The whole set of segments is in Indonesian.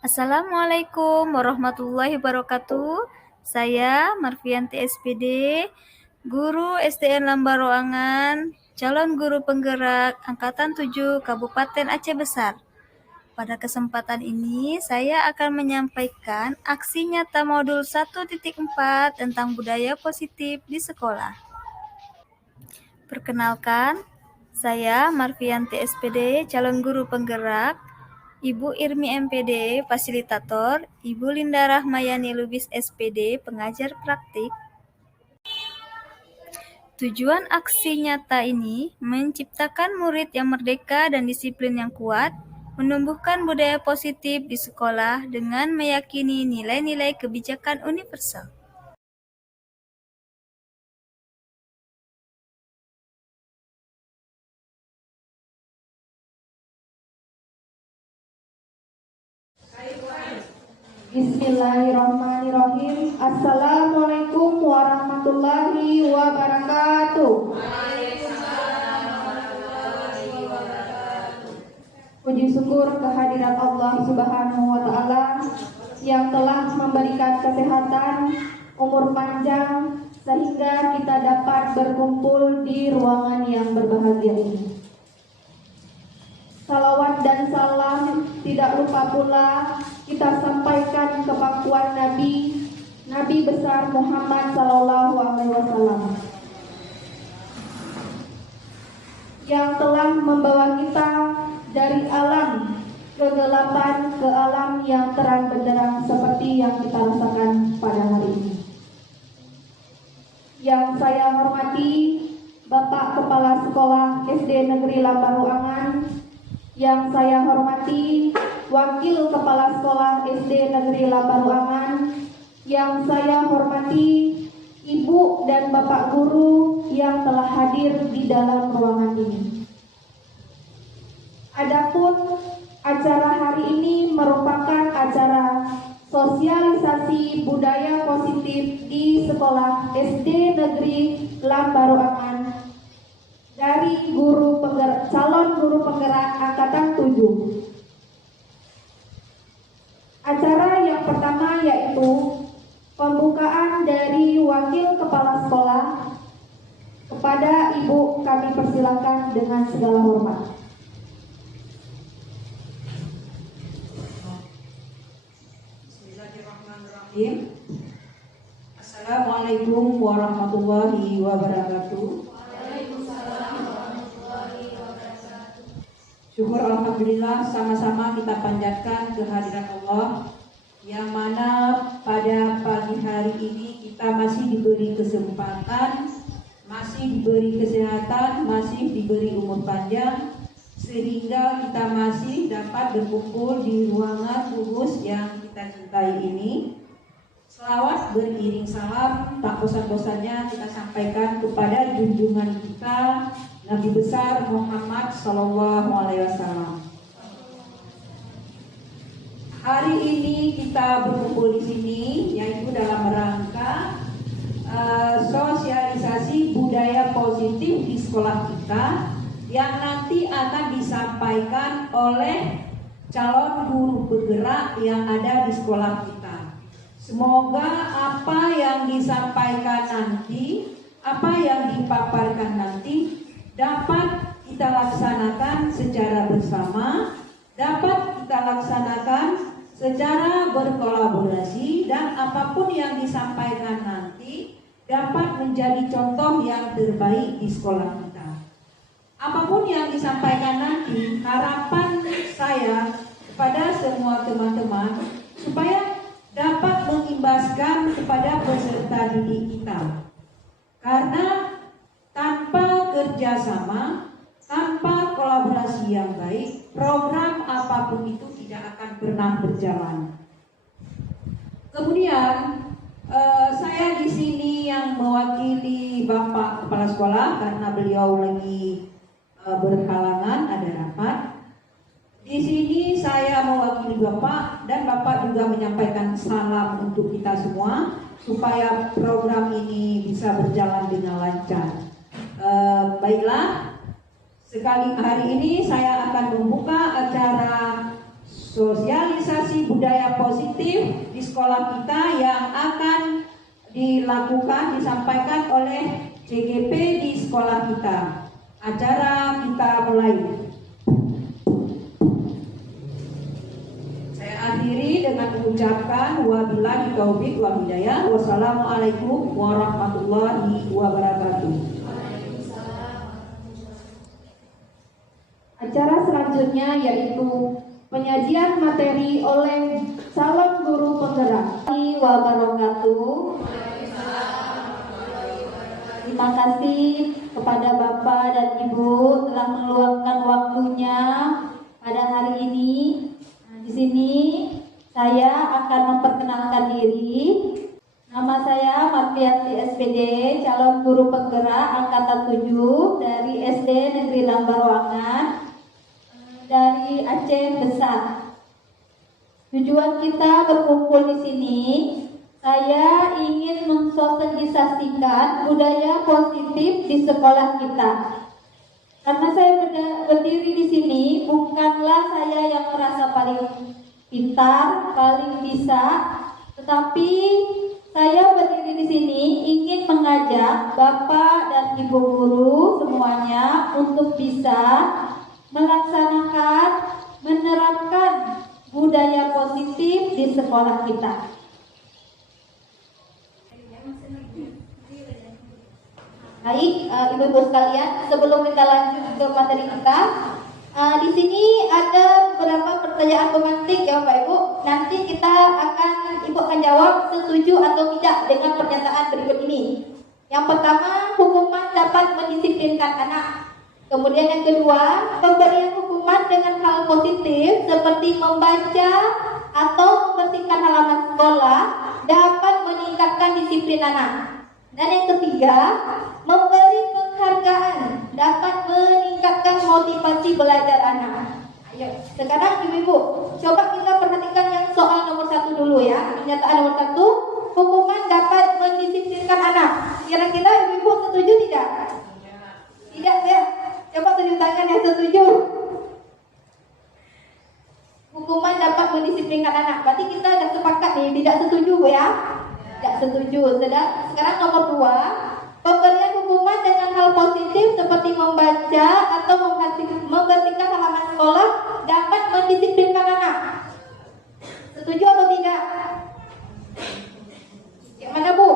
Assalamualaikum warahmatullahi wabarakatuh. Saya Marfianti SPD, guru SDN Lambaroangan, calon guru penggerak Angkatan 7 Kabupaten Aceh Besar. Pada kesempatan ini, saya akan menyampaikan aksi nyata modul 1.4 tentang budaya positif di sekolah. Perkenalkan, saya Marfianti SPD, calon guru penggerak, Ibu Irmi MPD, fasilitator, Ibu Linda Rahmayani Lubis SPD, pengajar praktik. Tujuan aksi nyata ini menciptakan murid yang merdeka dan disiplin yang kuat, menumbuhkan budaya positif di sekolah dengan meyakini nilai-nilai kebijakan universal. Bismillahirrahmanirrahim. Assalamualaikum warahmatullahi wabarakatuh. Puji syukur kehadirat Allah Subhanahu wa Ta'ala yang telah memberikan kesehatan, umur panjang, sehingga kita dapat berkumpul di ruangan yang berbahagia ini. Salawat dan salam tidak lupa pula kita sampaikan ke pangkuan Nabi besar Muhammad Sallallahu Alaihi Wasallam yang telah membawa kita dari alam kegelapan ke alam yang terang benderang seperti yang kita rasakan pada hari ini. Yang saya hormati Bapak Kepala Sekolah SD Negeri Lambaroangan, yang saya hormati Wakil Kepala Sekolah SD Negeri Lambaroangan, yang saya hormati Ibu dan Bapak Guru yang telah hadir di dalam ruangan ini. Adapun acara hari ini merupakan acara sosialisasi budaya positif di Sekolah SD Negeri Lambaroangan dari calon guru penggerak Angkatan 7. Acara yang pertama yaitu pembukaan dari Wakil Kepala Sekolah. Kepada Ibu kami persilakan dengan segala hormat. Bismillahirrahmanirrahim. Assalamualaikum warahmatullahi wabarakatuh. Syukur alhamdulillah sama-sama kita panjatkan kehadirat Allah, yang mana pada pagi hari ini kita masih diberi kesempatan, masih diberi kesehatan, masih diberi umur panjang, sehingga kita masih dapat berkumpul di ruangan khusus yang kita cintai ini. Selawat beriring salam tak bosan-bosannya kita sampaikan kepada junjungan kita Nabi besar Muhammad Sallallahu Alaihi Wasallam. Hari ini kita berkumpul di sini yaitu dalam rangka sosialisasi budaya positif di sekolah kita yang nanti akan disampaikan oleh calon guru penggerak yang ada di sekolah kita. Semoga apa yang disampaikan nanti, apa yang dipaparkan nanti dapat kita laksanakan secara bersama, dapat kita laksanakan secara berkolaborasi, dan apapun yang disampaikan nanti dapat menjadi contoh yang terbaik di sekolah kita. Apapun yang disampaikan nanti, harapan saya kepada semua teman-teman supaya dapat mengimbaskan kepada peserta didik kita. Karena tanpa kerjasama, tanpa kolaborasi yang baik, program apapun itu tidak akan pernah berjalan. Kemudian saya di sini yang mewakili Bapak Kepala Sekolah karena beliau lagi berhalangan ada rapat. Di sini saya mewakili Bapak, dan Bapak juga menyampaikan salam untuk kita semua supaya program ini bisa berjalan dengan lancar. Baiklah, sekali hari ini saya akan membuka acara sosialisasi budaya positif di sekolah kita yang akan disampaikan oleh CGP di sekolah kita. Acara kita mulai. Saya akhiri dengan mengucapkan wabillahi taufiq wal hidayah. Wassalamualaikum warahmatullahi wabarakatuh. Acara selanjutnya yaitu penyajian materi oleh calon guru penggerak. Wabarakatuh. Terima kasih kepada Bapak dan Ibu telah meluangkan waktunya pada hari ini. Nah, di sini saya akan memperkenalkan diri. Nama saya Marfianti SPD, calon guru penggerak angkatan 7 dari SD Negeri Lambaruangan dari Aceh Besar. Tujuan kita berkumpul di sini, saya ingin mensosialisasikan budaya positif di sekolah kita. Karena saya berdiri di sini, bukanlah saya yang merasa paling pintar, paling bisa, tetapi saya berdiri di sini ingin mengajak Bapak dan Ibu guru semuanya untuk bisa melaksanakan, menerapkan budaya positif di sekolah kita. Baik, ibu-ibu sekalian, sebelum kita lanjut ke materi kita, di sini ada beberapa pertanyaan pemantik ya Bapak Ibu. Nanti Ibu akan jawab setuju atau tidak dengan pernyataan berikut ini. Yang pertama, hukuman dapat mendisiplinkan anak. Kemudian yang kedua, pemberian hukuman dengan hal positif seperti membaca atau membersihkan halaman sekolah dapat meningkatkan disiplin anak. Dan yang ketiga, memberi penghargaan dapat meningkatkan motivasi belajar anak. Ayo, sekarang ibu-ibu, coba kita perhatikan yang soal nomor 1 dulu ya. Pernyataan nomor 1, hukuman dapat mendisiplinkan anak. Kira-kira ibu-ibu setuju tidak? Tidak ya? Coba tunjuk tangan yang setuju. Hukuman dapat mendisiplinkan anak. Berarti kita sudah sepakat nih, tidak setuju ya? Tidak setuju. Sekarang nomor 2, pemberian hukuman dengan hal positif seperti membaca atau membersihkan halaman sekolah dapat mendisiplinkan anak. Setuju atau tidak? Yang mana Bu?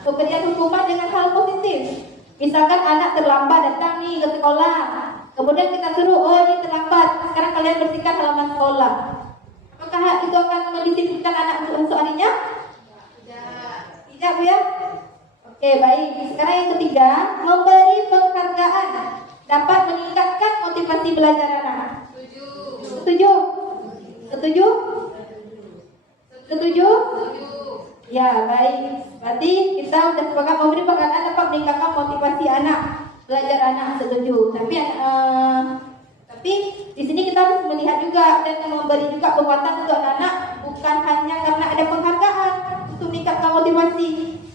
Pemberian hukuman dengan hal positif. Misalkan anak terlambat datang nih ke sekolah, kemudian kita suruh, oh ini terlambat, sekarang kalian bersihkan halaman sekolah. Apakah itu akan mendisiplinkan anak untuk harinya? Tidak Bu ya? Oke baik, sekarang yang ketiga, memberi penghargaan dapat meningkatkan motivasi belajar anak. Setuju? Setuju? Setuju? Ya baik, berarti kita sudah sepakat memberi penghargaan dapat meningkatkan motivasi anak, belajar anak. Setuju. Tapi di sini kita harus melihat juga dan memberi juga penguatan untuk anak, bukan hanya karena ada penghargaan untuk meningkatkan motivasi.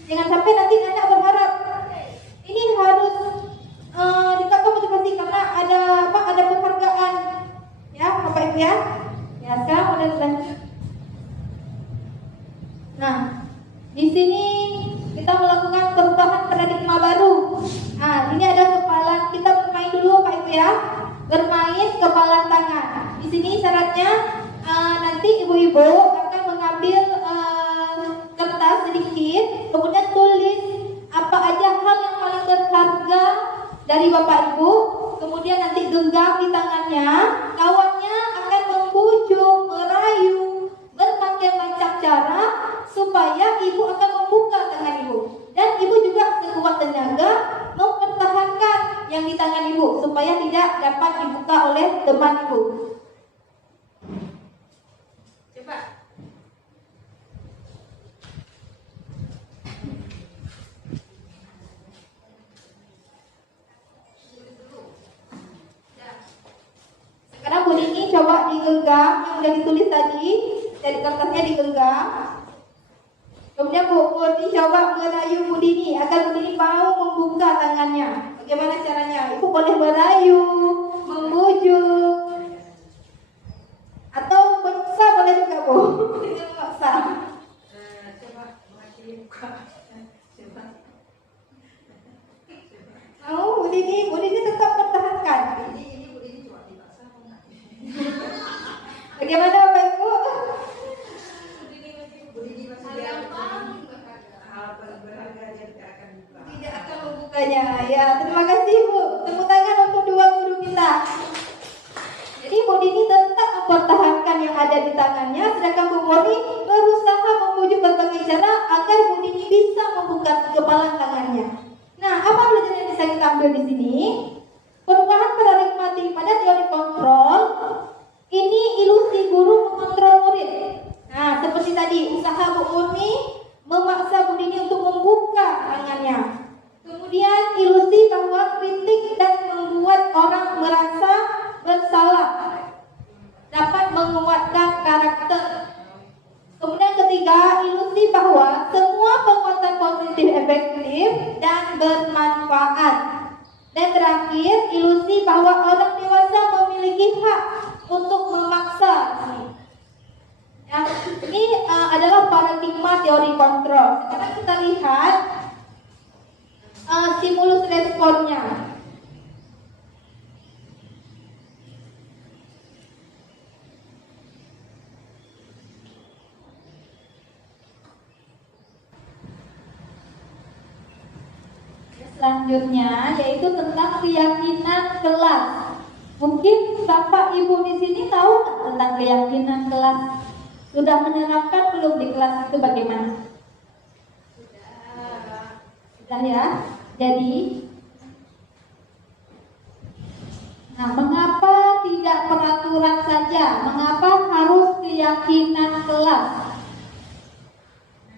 Jangan sampai nanti anak berharap ini harus meningkatkan motivasi karena ada penghargaan. Ya, Bapak Ibu ya. Ya, sekarang udah lanjut. Nah, di sini kita melakukan perubahan paradigma baru. Nah, ini ada kepala. Kita bermain dulu Pak Ibu ya. Bermain kepala tangan. Di sini syaratnya nanti ibu-ibu akan mengambil kertas sedikit, kemudian tulis apa aja hal yang paling berharga dari Bapak Ibu. Kemudian nanti genggam di tangannya. Kawannya akan membujuk, merayu, berbagai macam cara supaya ibu akan membuka tangan ibu, dan ibu juga sekuat tenaga mempertahankan yang di tangan ibu supaya tidak dapat dibuka oleh teman ibu. Coba. Sekarang Bu Nini coba digenggam yang sudah ditulis tadi, dari kertasnya digenggam. Kemudian Bu Nini coba merayu Bu Nini agar Bu Nini mau membuka tangannya. Bagaimana caranya? Ibu boleh merayu, membujuk, Bu? Ini memaksa. Coba mewakili buka. Coba. Mau Bu Dini tetap pertahankan. Ini Bu Dini coba dipaksa apa enggak? Bagaimana Bapak Ibu? Bu Dini masih hal berharga dia tidak akan buka. Tidak akan membukanya. Ya, terima kasih Bu. Tepuk tangan untuk dua guru kita. Jadi Bu Dini tetap mempertahankan yang ada di tangannya, sedangkan Bu Moni berusaha membujuk berbagai cara agar Bu Dini bisa membuka kepalan tangannya. Nah, apa pelajaran yang bisa kita ambil di sini? Perubahan paradigmatik pada teori kontrol ini ilusi guru mengontrol murid. Nah, seperti tadi usaha Bu Murni memaksa Bu Dini untuk membuka tangannya. Kemudian ilusi bahwa kritik dan membuat orang merasa bersalah dapat menguatkan karakter. Kemudian ketiga, ilusi bahwa semua penguatan positif efektif dan bermanfaat. Dan terakhir, ilusi bahwa orang dewasa memiliki hak untuk memaksa. Ya, ini adalah paradigma teori kontrol. Sekarang kita lihat stimulus responnya. Selanjutnya yaitu tentang keyakinan kelas. Mungkin Bapak Ibu di sini tahu nggak tentang keyakinan kelas? Sudah menerapkan belum di kelas itu bagaimana? Sudah ya. Jadi, nah mengapa tidak peraturan saja? Mengapa harus keyakinan kelas?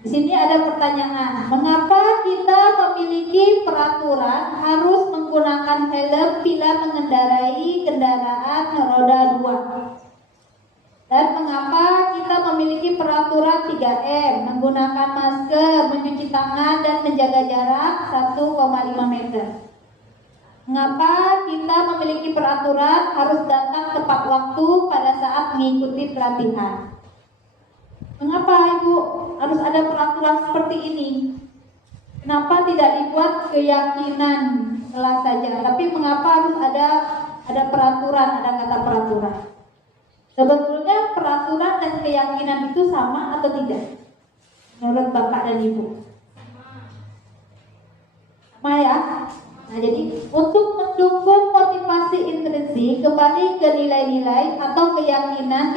Di sini ada pertanyaan, mengapa kita memiliki peraturan harus menggunakan helm bila mengendarai kendaraan roda 2? Dan mengapa kita memiliki peraturan 3M, menggunakan masker, mencuci tangan, dan menjaga jarak 1,5 meter? Mengapa kita memiliki peraturan harus datang tepat waktu pada saat mengikuti pelatihan? Mengapa Ibu harus ada peraturan seperti ini? Kenapa tidak dibuat keyakinan kelas saja? Tapi mengapa harus ada peraturan, ada kata peraturan? Sebetulnya peraturan dan keyakinan itu sama atau tidak? Menurut Bapak dan Ibu? Sama ya? Nah, jadi untuk mendukung motivasi intrinsik kembali ke nilai-nilai atau keyakinan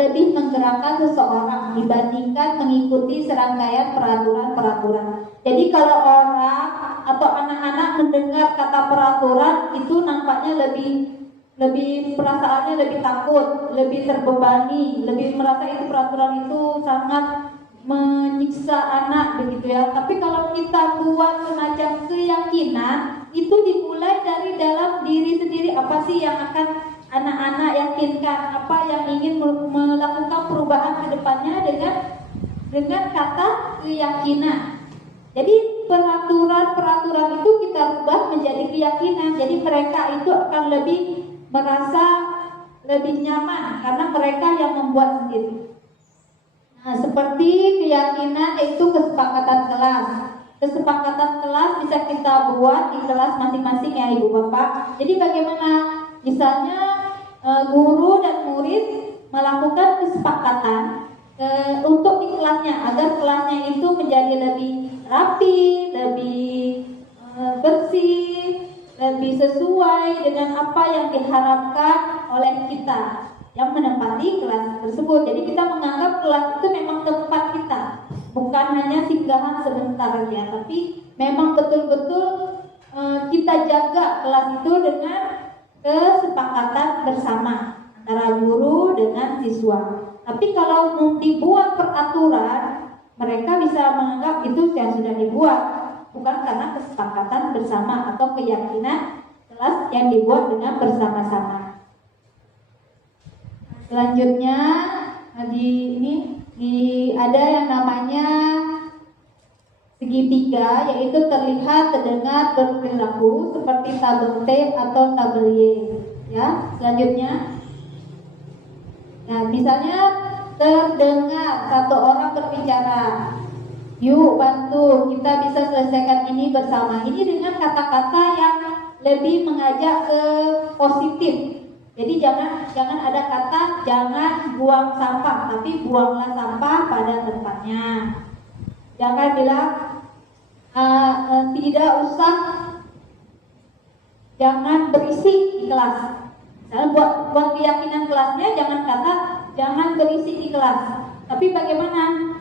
lebih menggerakkan seseorang dibandingkan mengikuti serangkaian peraturan-peraturan. Jadi kalau orang atau anak-anak mendengar kata peraturan itu nampaknya lebih perasaannya lebih takut, lebih terbebani, lebih merasa itu peraturan itu sangat menyiksa anak begitu ya. Tapi kalau kita buat semacam keyakinan, itu dimulai dari dalam diri sendiri. Apa sih yang akan anak-anak yakinkan? Apa yang ingin melakukan perubahan ke depannya dengan kata keyakinan. Jadi peraturan-peraturan itu kita rubah menjadi keyakinan. Jadi mereka itu akan lebih merasa lebih nyaman karena mereka yang membuat sendiri. Nah, seperti keyakinan yaitu kesepakatan kelas. Kesepakatan kelas bisa kita buat di kelas masing-masing ya Ibu Bapak. Jadi bagaimana misalnya guru dan murid melakukan kesepakatan untuk di kelasnya agar kelasnya itu menjadi lebih rapi, lebih bersih, lebih sesuai dengan apa yang diharapkan oleh kita yang menempati kelas tersebut. Jadi kita menganggap kelas itu memang tempat kita, bukan hanya singgahan sebentar ya, tapi memang betul-betul kita jaga kelas itu dengan kesepakatan bersama antara guru dengan siswa. Tapi kalau dibuat peraturan, mereka bisa menganggap itu yang sudah dibuat, bukan karena kesepakatan bersama atau keyakinan kelas yang dibuat dengan bersama-sama. Selanjutnya ada yang namanya segitiga, yaitu terlihat, terdengar, berperilaku seperti tabel T atau tabel Y. Ya, selanjutnya, nah misalnya terdengar satu orang berbicara. Yuk bantu, kita bisa selesaikan ini bersama. Ini dengan kata-kata yang lebih mengajak ke positif. Jadi jangan ada kata jangan buang sampah, tapi buanglah sampah pada tempatnya. Jangan bilang tidak usah, jangan berisik di kelas. Misalnya buat keyakinan kelasnya jangan kata jangan berisik di kelas. Tapi bagaimana?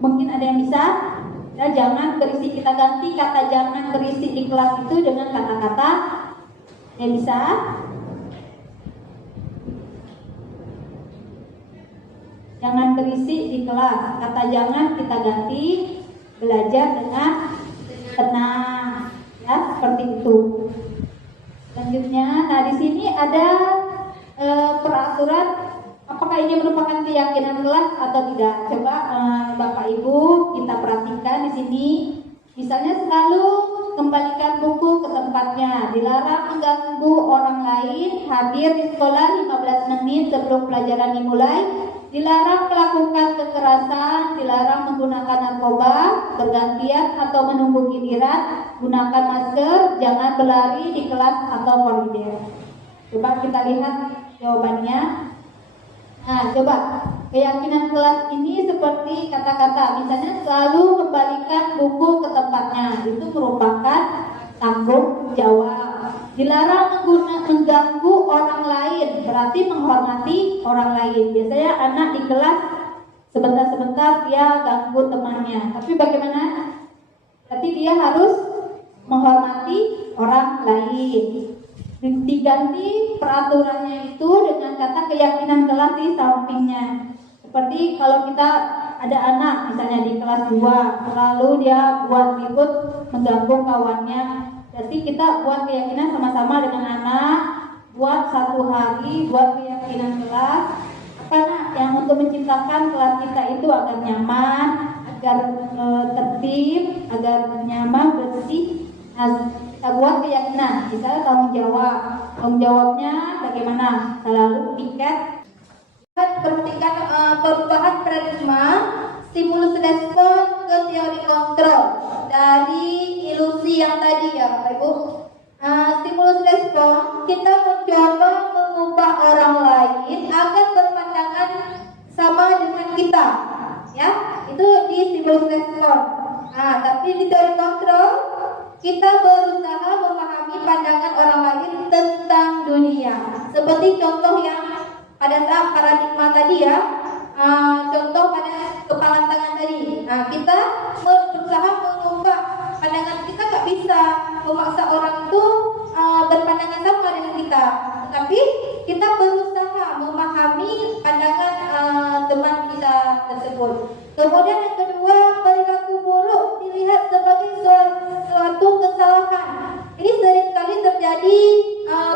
Mungkin ada yang bisa, ya, jangan berisik, kita ganti kata jangan berisik di kelas itu dengan kata-kata yang bisa. Jangan berisik di kelas, kata jangan kita ganti belajar dengan tenang, ya seperti itu. Selanjutnya, nah di sini ada peraturan. Apakah ini merupakan keyakinan kelas atau tidak? Coba Bapak Ibu kita perhatikan di sini. Misalnya selalu kembalikan buku ke tempatnya, dilarang mengganggu orang lain, hadir di sekolah 15 menit sebelum pelajaran dimulai, dilarang melakukan kekerasan, dilarang menggunakan narkoba, bergantian atau menunggu giliran, gunakan masker, jangan berlari di kelas atau koridor. Coba kita lihat jawabannya. Nah, coba keyakinan kelas ini seperti kata-kata, misalnya selalu kembalikan buku ke tempatnya, itu merupakan tanggung jawab. Dilarang mengganggu orang lain, berarti menghormati orang lain. Biasanya anak di kelas sebentar-sebentar dia ganggu temannya, tapi bagaimana? Berarti dia harus menghormati orang lain. Diganti peraturannya itu dengan kata keyakinan kelas di sampingnya. Seperti kalau kita ada anak misalnya di kelas 2, lalu dia buat ribut mengganggu kawannya. Jadi kita buat keyakinan sama-sama dengan anak, buat 1 hari, buat keyakinan kelas. Apa nak yang untuk menciptakan kelas kita itu agar nyaman, agar tertib, agar nyaman, bersih. Kita buat keyakinan, misalnya tanggung jawabnya bagaimana? Selalu piket. Perhatikan perubahan paradigma stimulus respon ke teori kontrol dari ilusi yang tadi ya Bapak Ibu. Stimulus respon, kita mencoba mengubah orang lain agar berpandangan sama dengan kita, ya itu di stimulus respon. Tapi di teori kontrol kita berusaha memahami pandangan orang lain tentang dunia. Seperti contoh yang pada saat paradigma tadi ya, contoh pada kepala tangan tadi. Kita berusaha mengubah pandangan kita, nggak bisa memaksa orang itu berpandangan sama dengan kita. Tapi kita berusaha memahami pandangan teman kita tersebut. Kemudian yang kedua, perilaku buruk dilihat sebagai suatu kesalahan. Ini seringkali terjadi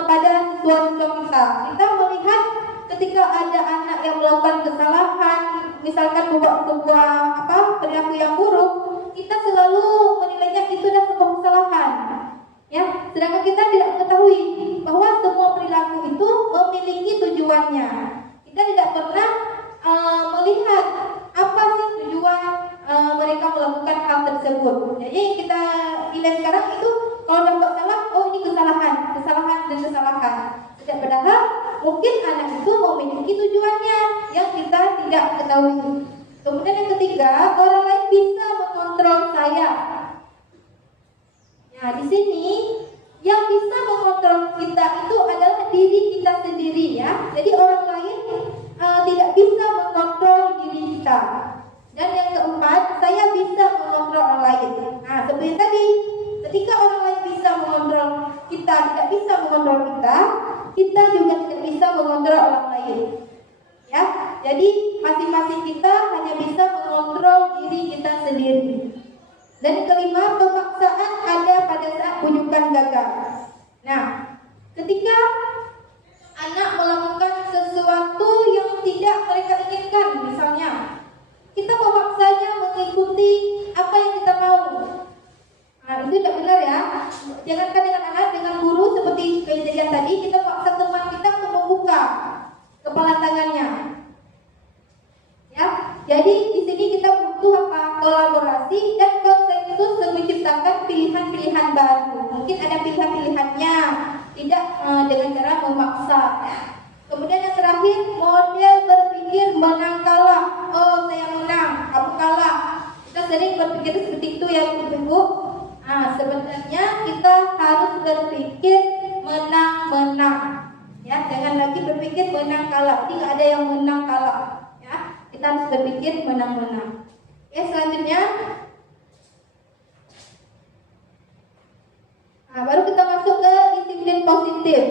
pada siswa-siswa kita. Kita melihat ketika ada anak yang melakukan kesalahan, misalkan membuat sebuah perilaku yang buruk, kita selalu menilainya itu adalah sebuah kesalahan. Ya, sedangkan kita tidak mengetahui bahwa semua perilaku itu memiliki tujuannya. Kita tidak pernah melihat apa sih tujuan mereka melakukan hal tersebut. Jadi kita nilai sekarang itu kalau dapat salah, oh ini kesalahan dan kesalahan. Tidak padahal mungkin anak itu memiliki tujuannya yang kita tidak ketahui. Kemudian yang ketiga, orang lain bisa mengontrol saya. Nah, di sini yang bisa mengontrol kita itu adalah diri kita sendiri ya. Jadi orang lain tidak bisa mengontrol diri kita. Dan yang keempat, saya bisa mengontrol orang lain. Nah, seperti tadi, ketika orang lain bisa mengontrol kita, tidak bisa mengontrol kita juga tidak bisa mengontrol orang lain. Ya, jadi masing-masing kita hanya bisa mengontrol diri kita sendiri. Dan yang kelima, pemaksaan ada pada saat bujukan gagal. Nah, ketika anak melakukan sesuatu yang tidak mereka inginkan, misalnya kita memaksanya mengikuti apa yang kita mau. Nah, itu tidak benar ya. Jangankan dengan anak, dengan guru seperti kejadian tadi, kita memaksa teman kita untuk membuka kepala tangannya. ya. Kemudian yang terakhir, model berpikir menang kalah. Oh, saya menang, kamu kalah. Kita sering berpikir seperti itu ya Ibu. Nah, sebenarnya kita harus berpikir menang-menang. Ya, jangan lagi berpikir menang kalah. Jadi nggak ada yang menang kalah. Ya, kita harus berpikir menang-menang. Oke, selanjutnya. Nah, baru kita masuk ke disiplin positif.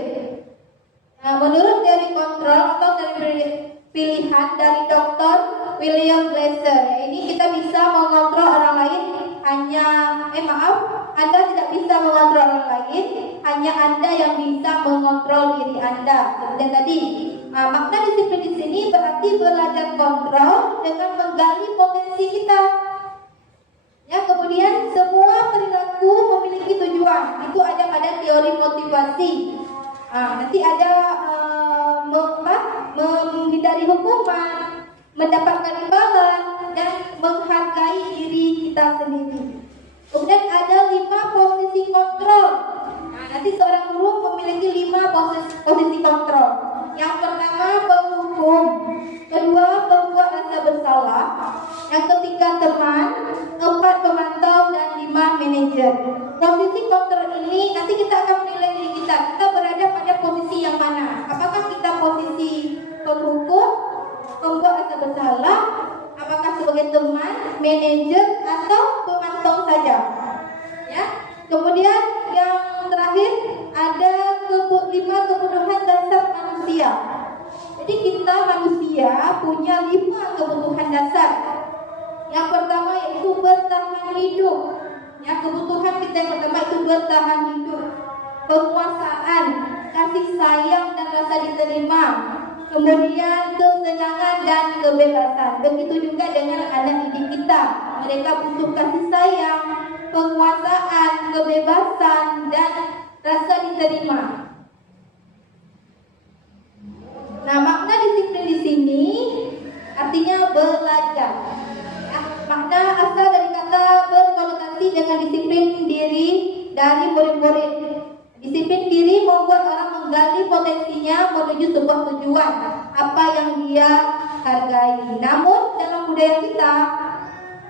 Nah, menurut teori kontrol atau teori pilihan dari Dr. William Glasser, ini kita bisa mengontrol orang lain Anda tidak bisa mengontrol orang lain, hanya Anda yang bisa mengontrol diri Anda. Seperti tadi, makna disiplin di sini berarti belajar kontrol dengan menggali potensi kita. Ya, kemudian semua perilaku memiliki tujuan. Itu ada pada teori motivasi. Nanti ada menghindari hukuman, mendapatkan imbalan, dan menghargai diri kita sendiri. Kemudian ada 5 posisi kontrol. Nanti seorang guru memiliki 5 posisi kontrol. Yang pertama penghukum, kedua pembuat rasa bersalah, yang ketiga teman, 4 pemantau, dan 5 manajer. Posisi kontrol ini nanti kita akan menilai diri kita. Kita berada pada posisi yang mana? Apakah kita posisi penghukum, pembuat rasa bersalah, apakah sebagai teman, manajer, atau pemantau saja? Ya. Kemudian yang terakhir ada 5 kebutuhan dasar manusia. Jadi kita manusia punya 5 kebutuhan dasar. Yang pertama yaitu bertahan hidup. Ya, kebutuhan kita yang pertama itu bertahan hidup. Penguasaan, kasih sayang dan rasa diterima. Kemudian kesenangan dan kebebasan. Begitu juga dengan anak didik kita. Mereka butuh kasih sayang, penguasaan, kebebasan, dan rasa diterima. Nah, makna disiplin di sini artinya belajar. Ya, makna asal dari kata berkonotasi dengan disiplin diri dari murid-murid. Disiplin diri membuat orang menggali potensinya menuju sebuah tujuan, apa yang dia hargai. Namun dalam budaya kita,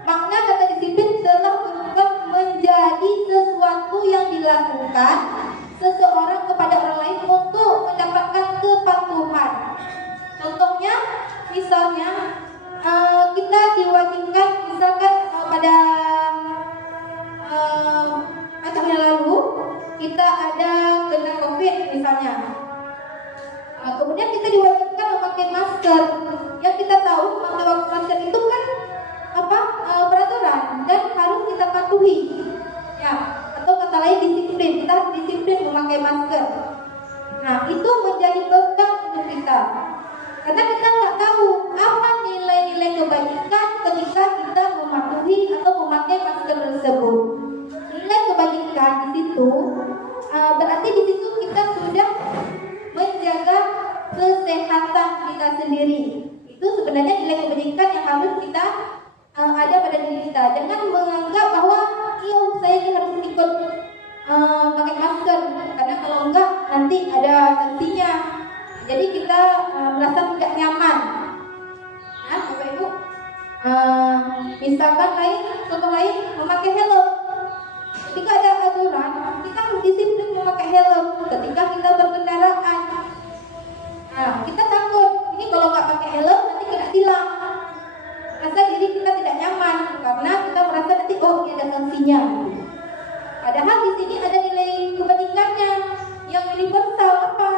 makna kata disiplin telah berubah menjadi sesuatu yang dilakukan seseorang kepada orang lain untuk mendapatkan kepatuhan. Contohnya, misalnya kita diwajibkan, misalkan pada masa yang lalu kita ada kena COVID misalnya. Kemudian kita diwajibkan memakai masker. Yang kita tahu memakai masker itu kan peraturan dan harus kita patuhi. Ya, atau kata lain disiplin. Kita harus disiplin memakai masker. Nah, itu menjadi bekal untuk kita. Karena kita nggak tahu apa nilai-nilai kebaikan ketika kita mematuhi atau memakai masker tersebut. Nilai kebajikan di situ berarti di situ kita sudah menjaga kesehatan kita sendiri. Itu sebenarnya nilai kebajikan yang harus kita ada pada diri kita. Jangan menganggap bahwa saya harus ikut pakai masker karena kalau enggak nanti ada sanksinya. Jadi kita merasa tidak nyaman. Nah, Bapak Ibu, misalkan contoh lain memakai helm. Ketika ada aturan, kita harus disiplin memakai helm ketika kita berkendaraan. Nah, kita takut ini kalau nggak pakai helm nanti kena tilang. Rasa diri kita tidak nyaman karena kita merasa nanti ini ada sanksinya. Padahal di sini ada nilai kebajikannya yang universal apa?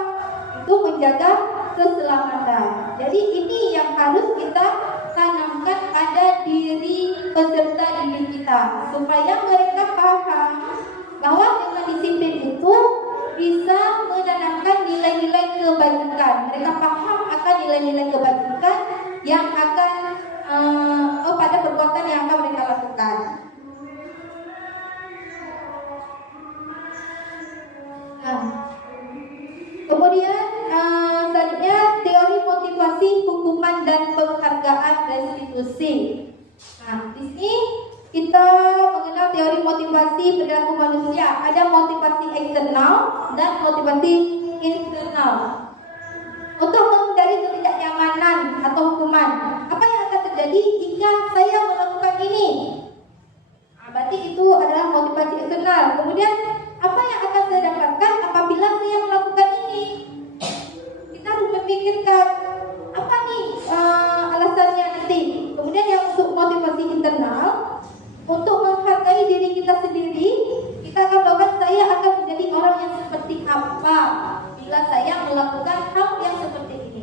Itu menjaga keselamatan. Jadi ini yang harus kita tanamkan pada diri peserta didik kita supaya mereka paham bahwa dengan disiplin itu bisa menanamkan nilai-nilai kebajikan. Mereka paham akan nilai-nilai kebajikan yang akan pada perbuatan yang akan mereka lakukan. Nah, kemudian selanjutnya teori motivasi, hukuman, dan penghargaan restitusi. Nah, di sini kita mengenal teori motivasi perilaku manusia. Ada motivasi eksternal dan motivasi internal. untuk menghindari ketidaknyamanan atau hukuman. Apa yang akan terjadi jika saya melakukan ini? Berarti itu adalah motivasi eksternal. Kemudian apa yang akan saya dapatkan apabila saya melakukan ini? Kita harus memikirkan apa nih alasannya nanti. Kemudian yang untuk motivasi internal, untuk menghargai diri kita sendiri, kita akan bahwa saya akan menjadi orang yang seperti apa bila saya melakukan hal yang seperti ini.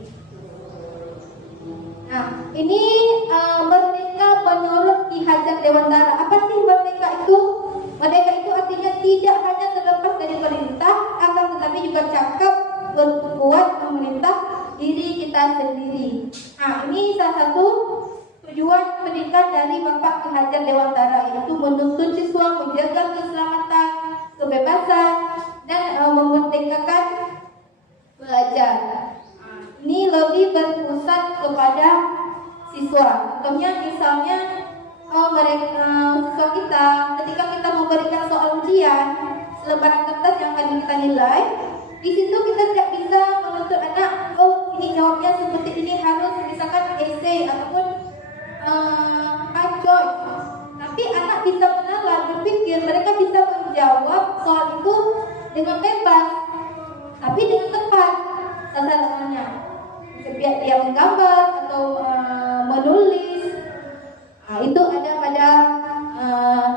Nah, ini merdeka menurut Ki Hajar Dewantara. Apa sih merdeka itu? Merdeka itu artinya tidak hanya terlepas dari perintah, akan tetapi juga cakap berkuat memerintah diri kita sendiri. Nah, ini salah satu tujuan pendidikan dari Bapak Ki Hajar Dewantara, yaitu menuntun siswa menjaga keselamatan, kebebasan, dan memerdekakan belajar. Ini lebih berpusat kepada siswa. Contohnya misalnya siswa kita ketika kita memberikan soal ujian, selebaran kertas yang akan kita nilai, di situ kita tidak bisa menuntut anak, oh ini jawabnya seperti ini, harus misalkan essay ataupun choice. Tapi anak bisa menalar, berpikir, mereka bisa menjawab soal itu dengan bebas, tapi dengan tepat sasarannya. Biar dia menggambar atau menulis, itu ada pada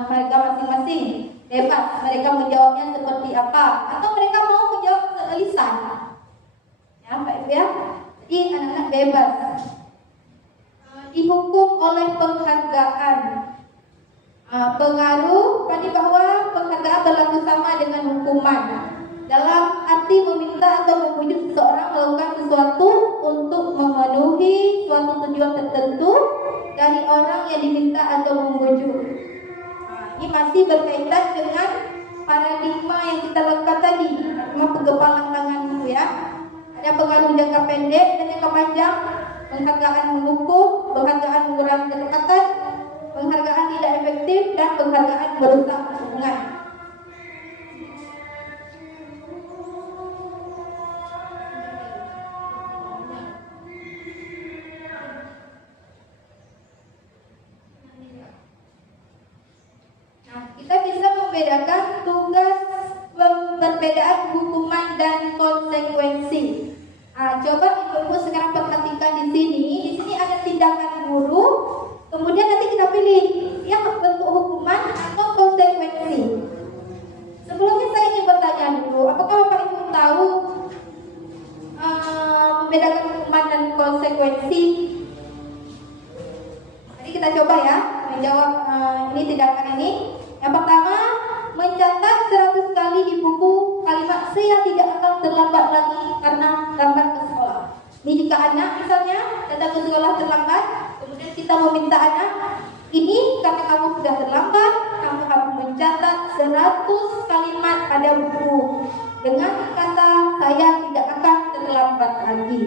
mereka masing-masing. Bebas mereka menjawabnya seperti apa, atau mereka mau menjawab lisan. Ya, Pak Ibu ya. Jadi anak-anak bebas. Dihukum oleh penghargaan. Pengaruh tadi bahwa penghargaan berlaku sama dengan hukuman. Dalam arti meminta atau membujuk seseorang melakukan sesuatu untuk memenuhi suatu tujuan tertentu dari orang yang diminta atau membujuk. Ini masih berkaitan dengan paradigma yang kita lakukan tadi, paradigma penggepalan tangan itu ya. Ada pengaruh jangka pendek dan jangka panjang, penghargaan menghukum, penghargaan mengurangi kedekatan, penghargaan tidak efektif, dan penghargaan merusak hubungan. Kita bisa membedakan tugas perbedaan hukuman dan konsekuensi. Coba ibu-ibu sekarang perhatikan di sini. Di sini ada tindakan guru. Kemudian nanti kita pilih yang bentuk hukuman atau konsekuensi. Sebelumnya saya ingin bertanya dulu, apakah Bapak Ibu tahu membedakan hukuman dan konsekuensi? Jadi kita coba ya menjawab ini tindakan ini. Yang pertama, mencatat 100 kali di buku kalimat saya tidak akan terlambat lagi karena lambat ke sekolah. Ini jika anak misalnya datang ke sekolah terlambat, kemudian kita meminta anak, ini karena kamu sudah terlambat, kamu harus mencatat 100 kalimat pada buku dengan kata saya tidak akan terlambat lagi.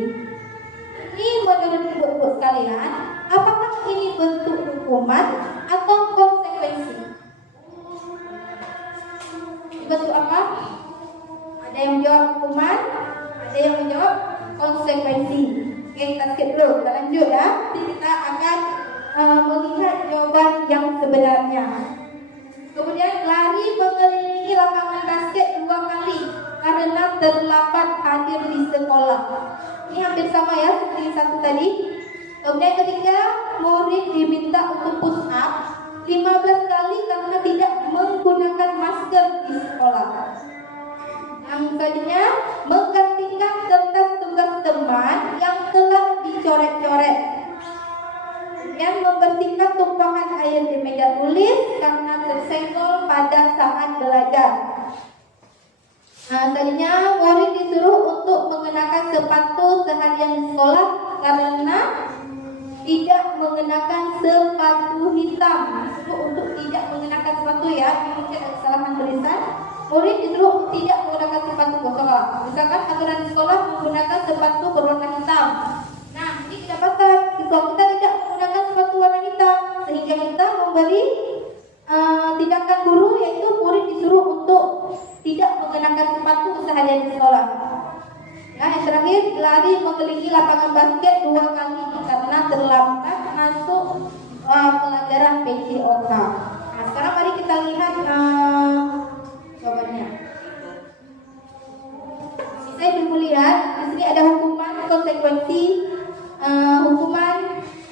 Ini menurut ibu-ibu sekalian, apakah ini bentuk hukuman atau konsekuensi? Bentuk apa? Ada yang menjawab hukuman, ada yang menjawab konsekuensi. Oke, kita skip dulu, kita lanjut ya. Nanti kita akan melihat jawaban yang sebenarnya. Kemudian lari mengelilingi lapangan basket 2 kali karena terlambat hadir di sekolah. Ini hampir sama ya seperti satu tadi. Kemudian ketiga, murid diminta untuk push up 15 kali karena tidak menggunakan masker di sekolah. Yang selanjutnya, menggantikan kertas tugas teman yang telah dicoret-coret. Yang membersihkan tumpahan air di meja tulis karena tersenggol pada saat belajar. Selanjutnya, murid disuruh untuk mengenakan sepatu seharian di sekolah karena tidak mengenakan sepatu hitam. Disuruh untuk tidak mengenakan sepatu ya, ini mungkin ada kesalahan tulisan. Murid disuruh tidak menggunakan sepatu sekolah. Misalkan aturan di sekolah menggunakan sepatu berwarna hitam. Nah, ini kedapatan siswa kita tidak menggunakan sepatu warna hitam, sehingga kita memberi tindakan guru, yaitu murid disuruh untuk tidak mengenakan sepatu seharian di sekolah. Nah, yang terakhir, lari mengelilingi terlambat masuk pelajaran PJOK. Nah, sekarang mari kita lihat jawabannya. Saya belum lihat di sini ada hukuman, konsekuensi, hukuman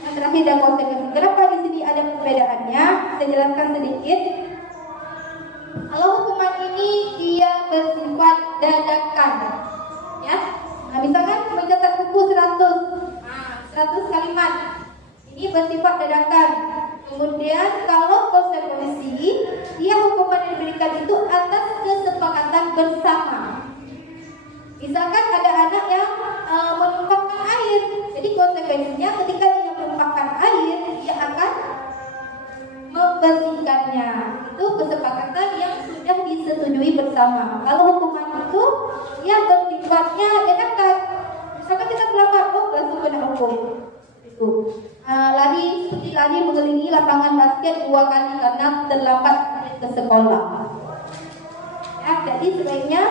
yang terakhir dan konsekuensi. Kenapa di sini ada perbedaannya? Saya jelaskan sedikit. Kalau hukuman ini dia bersifat dadakan, ya. Nah, misalkan mencatat buku 100 kalimat, ini bersifat dadakan. Kemudian kalau konsekuensi, dia hukuman yang diberikan itu atas kesepakatan bersama. Misalkan ada anak yang menumpahkan air, jadi konsekuensinya ketika dia menumpahkan air, dia akan membersihkannya. Itu kesepakatan yang sudah disetujui bersama. Kalau hukuman itu dia bersifatnya dadakan. Misalkan kita terlambat, langsung kena hukum. Itu lari mengelilingi lapangan basket 2 kali karena terlambat ke sekolah. Ya, jadi sebaiknya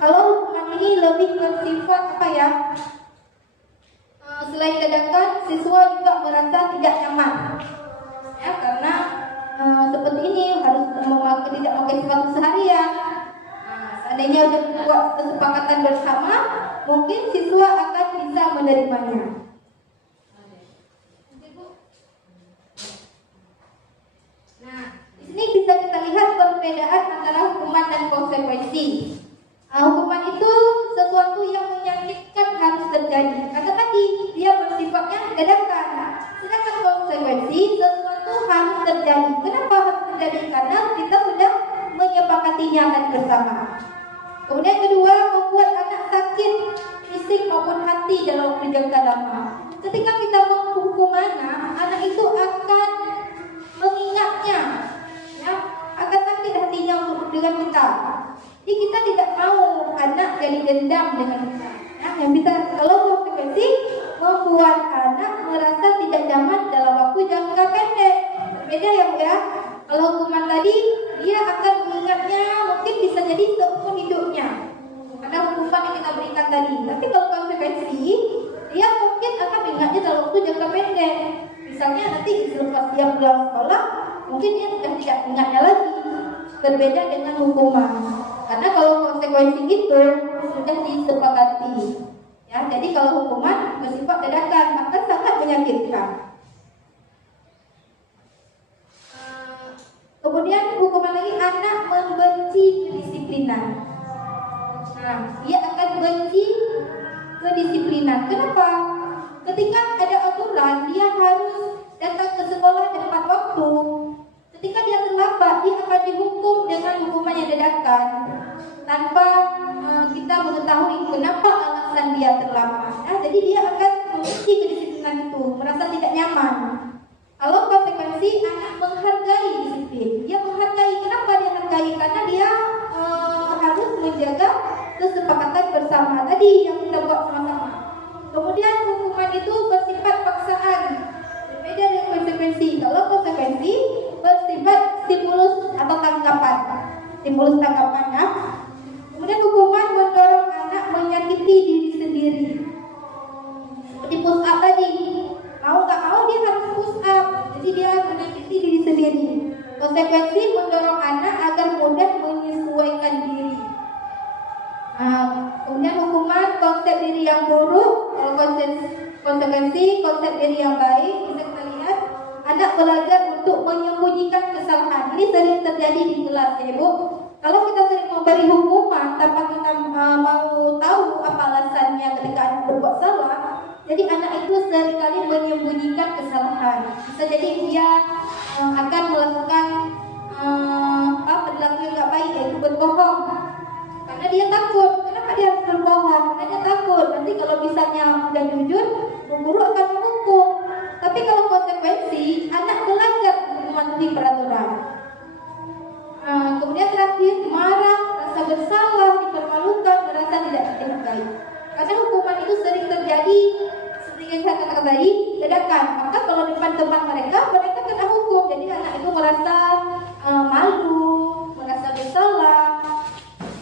kalau hukuman ini lebih bersifat apa ya? Selain dadakan, siswa juga merasa tidak nyaman. Ya, karena seperti ini harus tidak memakai sepatu seharian. Seandainya sudah buat kesepakatan bersama, mungkin siswa akan bisa menerimanya. Nah, di sini bisa kita lihat perbedaan antara hukuman dan konsekuensi. Hukuman itu sesuatu yang menyakitkan harus terjadi. Kata tadi dia bersifatnya dadakan. Sedangkan konsekuensi sesuatu harus terjadi. Kenapa harus terjadi? Karena kita sudah menyepakatinya dan bersama. Kemudian kedua, membuat anak sakit fisik maupun hati dalam waktu jangka lama. Ketika kita menghukum anak itu akan mengingatnya, ya, akan sakit hatinya dengan kita. Jadi kita tidak mau anak jadi dendam dengan kita. Ya, yang bisa kalau konsekuensi membuat anak merasa tidak nyaman dalam waktu jangka pendek. Berbeda ya. Kalau hukuman tadi dia akan mengingatnya mungkin bisa jadi seumur hidupnya. Karena hukuman yang kita berikan tadi. Tapi kalau konsekuensi dia mungkin akan mengingatnya dalam waktu jangka pendek. Misalnya nanti selepas dia pulang sekolah, mungkin dia sudah tidak ingatnya lagi. Berbeda dengan hukuman. Karena kalau konsekuensi itu sudah disepakati. Ya, jadi kalau hukuman bersifat dadakan, maka sangat menyakitkan. Kemudian hukuman lagi, anak membenci kedisiplinan. Nah, dia akan benci kedisiplinan. Kenapa? Ketika ada aturan, dia harus datang ke sekolah tepat waktu. Ketika dia terlambat, dia akan dihukum dengan hukuman yang dadakan tanpa kita mengetahui kenapa alasan dia terlambat. Nah, jadi dia akan membenci kedisiplinan itu, merasa tidak nyaman. Kalau konsekuensi, anak menghargai disiplin. Dia menghargai. Kenapa dia hargai? Karena dia harus menjaga kesepakatan bersama tadi yang kita buat sama-sama. Kemudian hukuman itu bersifat paksaan. Berbeda dengan konsekuensi. Kalau konsekuensi bersifat stimulus atau tanggapan. Stimulus tanggapan, ya. Kemudian hukuman mendorong anak menyakiti diri sendiri. Seperti push up tadi. Mau nggak mau dia harus push up. Jadi dia menyakiti diri sendiri. Konsekuensi mendorong anak agar mudah menyesuaikan diri. Kemudian hukuman konsep diri yang buruk. Kalau konsekuensi konsep diri yang baik, bisa kita lihat anak belajar untuk menyembunyikan kesalahan. Ini sering terjadi di kelas, ya Bu. Kalau kita sering memberi hukuman tanpa kita mau tahu apa alasannya ketika anak berbuat salah, jadi anak itu seringkali menyembunyikan kesalahan. Bisa jadi dia akan melakukan perilaku yang tidak baik, yaitu berbohong. Karena dia takut. Kenapa dia harus berbohong? Karena dia takut nanti kalau misalnya sudah jujur, guru akan menghukum. Tapi kalau konsekuensi, anak belajar mematuhi peraturan. Kemudian terakhir, marah, rasa bersalah, dipermalukan, merasa tidak dihargai. Karena hukuman itu sering terjadi seperti yang saya katakan tadi, dadakan. Maka kalau depan teman mereka kena hukum. Jadi anak itu merasa malu, merasa bersalah.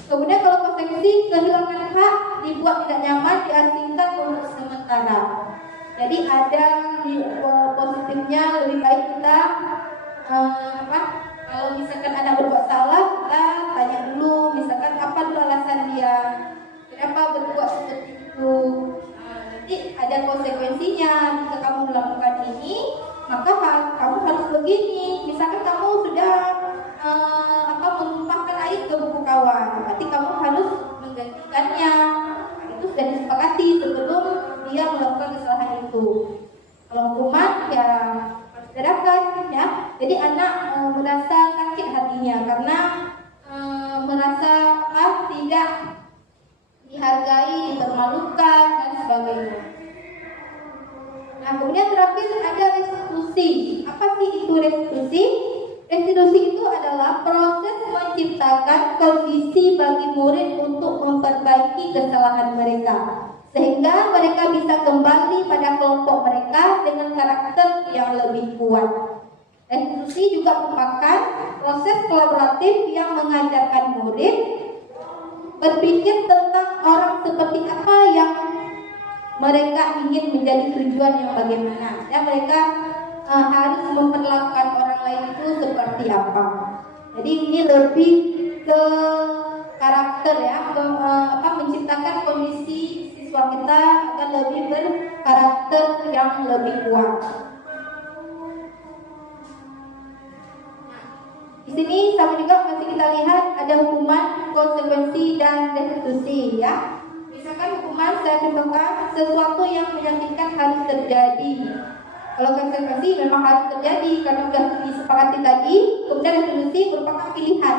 Kemudian kalau konsekuensi, kehilangan hak, dibuat tidak nyaman, diasingkan untuk sementara. Jadi ada positifnya, lebih baik kita kalau misalkan anak berbuat salah, kita tanya dulu, misalkan apa dulu alasan dia, kenapa berbuat seperti itu. Nanti ada konsekuensinya. Jika kamu melakukan ini, maka kamu harus begini. Misalkan kamu sudah menumpahkan air ke buku kawan, berarti kamu harus menggantikannya. Itu sudah disepakati sebelum dia melakukan kesalahan itu. Kalau hukuman ya harus diadakan ya. Jadi anak merasa sakit hatinya karena merasa tidak dihargai, dipermalukan dan sebagainya. Nah, kemudian terakhir ada restitusi. Apa sih itu restitusi? Restitusi itu adalah proses menciptakan kondisi bagi murid untuk memperbaiki kesalahan mereka, sehingga mereka bisa kembali pada kelompok mereka dengan karakter yang lebih kuat. Restitusi juga merupakan proses kolaboratif yang mengajarkan murid berpikir tentang orang seperti apa yang mereka ingin menjadi tujuan yang bagaimana, dan mereka harus memperlakukan orang lain itu seperti apa. Jadi ini lebih ke karakter ya, menciptakan kondisi siswa kita akan lebih berkarakter yang lebih kuat. Di sini sama juga masih kita lihat ada hukuman, konsekuensi dan restitusi ya. Misalkan hukuman, saya contohkan sesuatu yang menyakitkan harus terjadi. Kalau konsekuensi memang harus terjadi karena sudah disepakati tadi. Kemudian restitusi merupakan pilihan.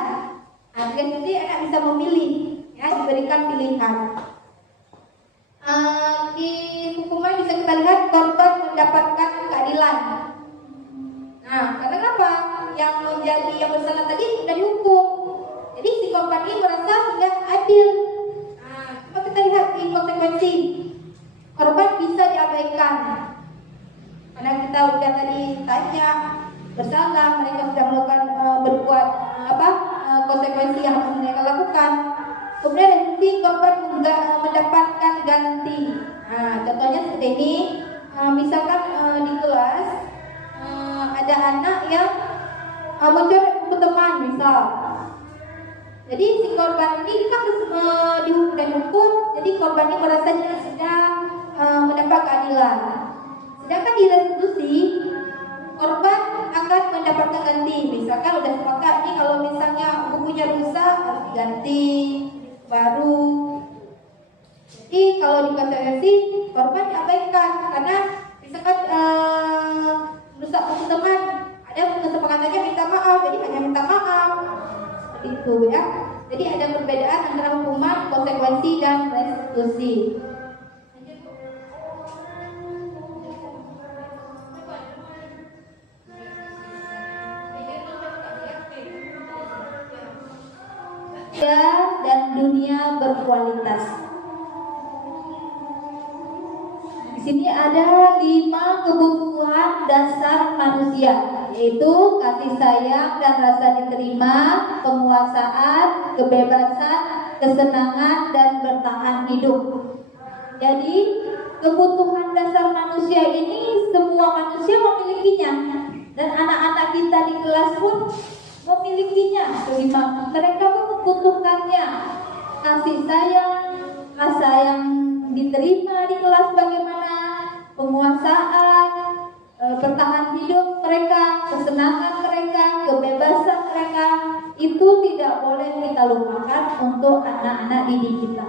Nah, restitusi anak bisa memilih ya, diberikan pilihan. Di hukuman bisa kita lihat korban mendapatkan keadilan. Nah, karena apa? Yang bersalah tadi sudah dihukum. Jadi si korban ini merasa sudah adil. Nah, coba kita lihat di konsekuensi. Korban bisa diabaikan. Karena kita udah tadi tanya bersalah, mereka sudah melakukan berbuat konsekuensi yang harus mereka lakukan. Kemudian nanti korban mendapatkan ganti. Nah, contohnya seperti ini. Misalkan di kelas ada anak yang mencoret buku teman misal. Jadi si korban ini kan dihukum dan hukum. Jadi korban ini merasanya sudah mendapat keadilan. Sedangkan di restitusi korban akan mendapatkan ganti. Misalkan udah sepakat nih kalau misalnya bukunya rusak harus diganti baru. Jadi kalau di konsekuensi korban diabaikan karena misalkan rusak buku teman, ada kesepakatannya minta maaf, jadi hanya minta maaf seperti itu ya. Jadi ada perbedaan antara hukuman, konsekuensi dan restitusi. Dan dunia berkualitas. Di sini ada 5 kebutuhan dasar manusia, yaitu kasih sayang dan rasa diterima, penguasaan, kebebasan, kesenangan, dan bertahan hidup. Jadi kebutuhan dasar manusia ini semua manusia memilikinya, dan anak-anak kita di kelas pun memilikinya. Mereka pun membutuhkannya. Kasih sayang, rasa yang diterima di kelas bagaimana, penguasaan, bertahan hidup mereka, kesenangan mereka, kebebasan mereka, itu tidak boleh kita lupakan untuk anak-anak didik kita.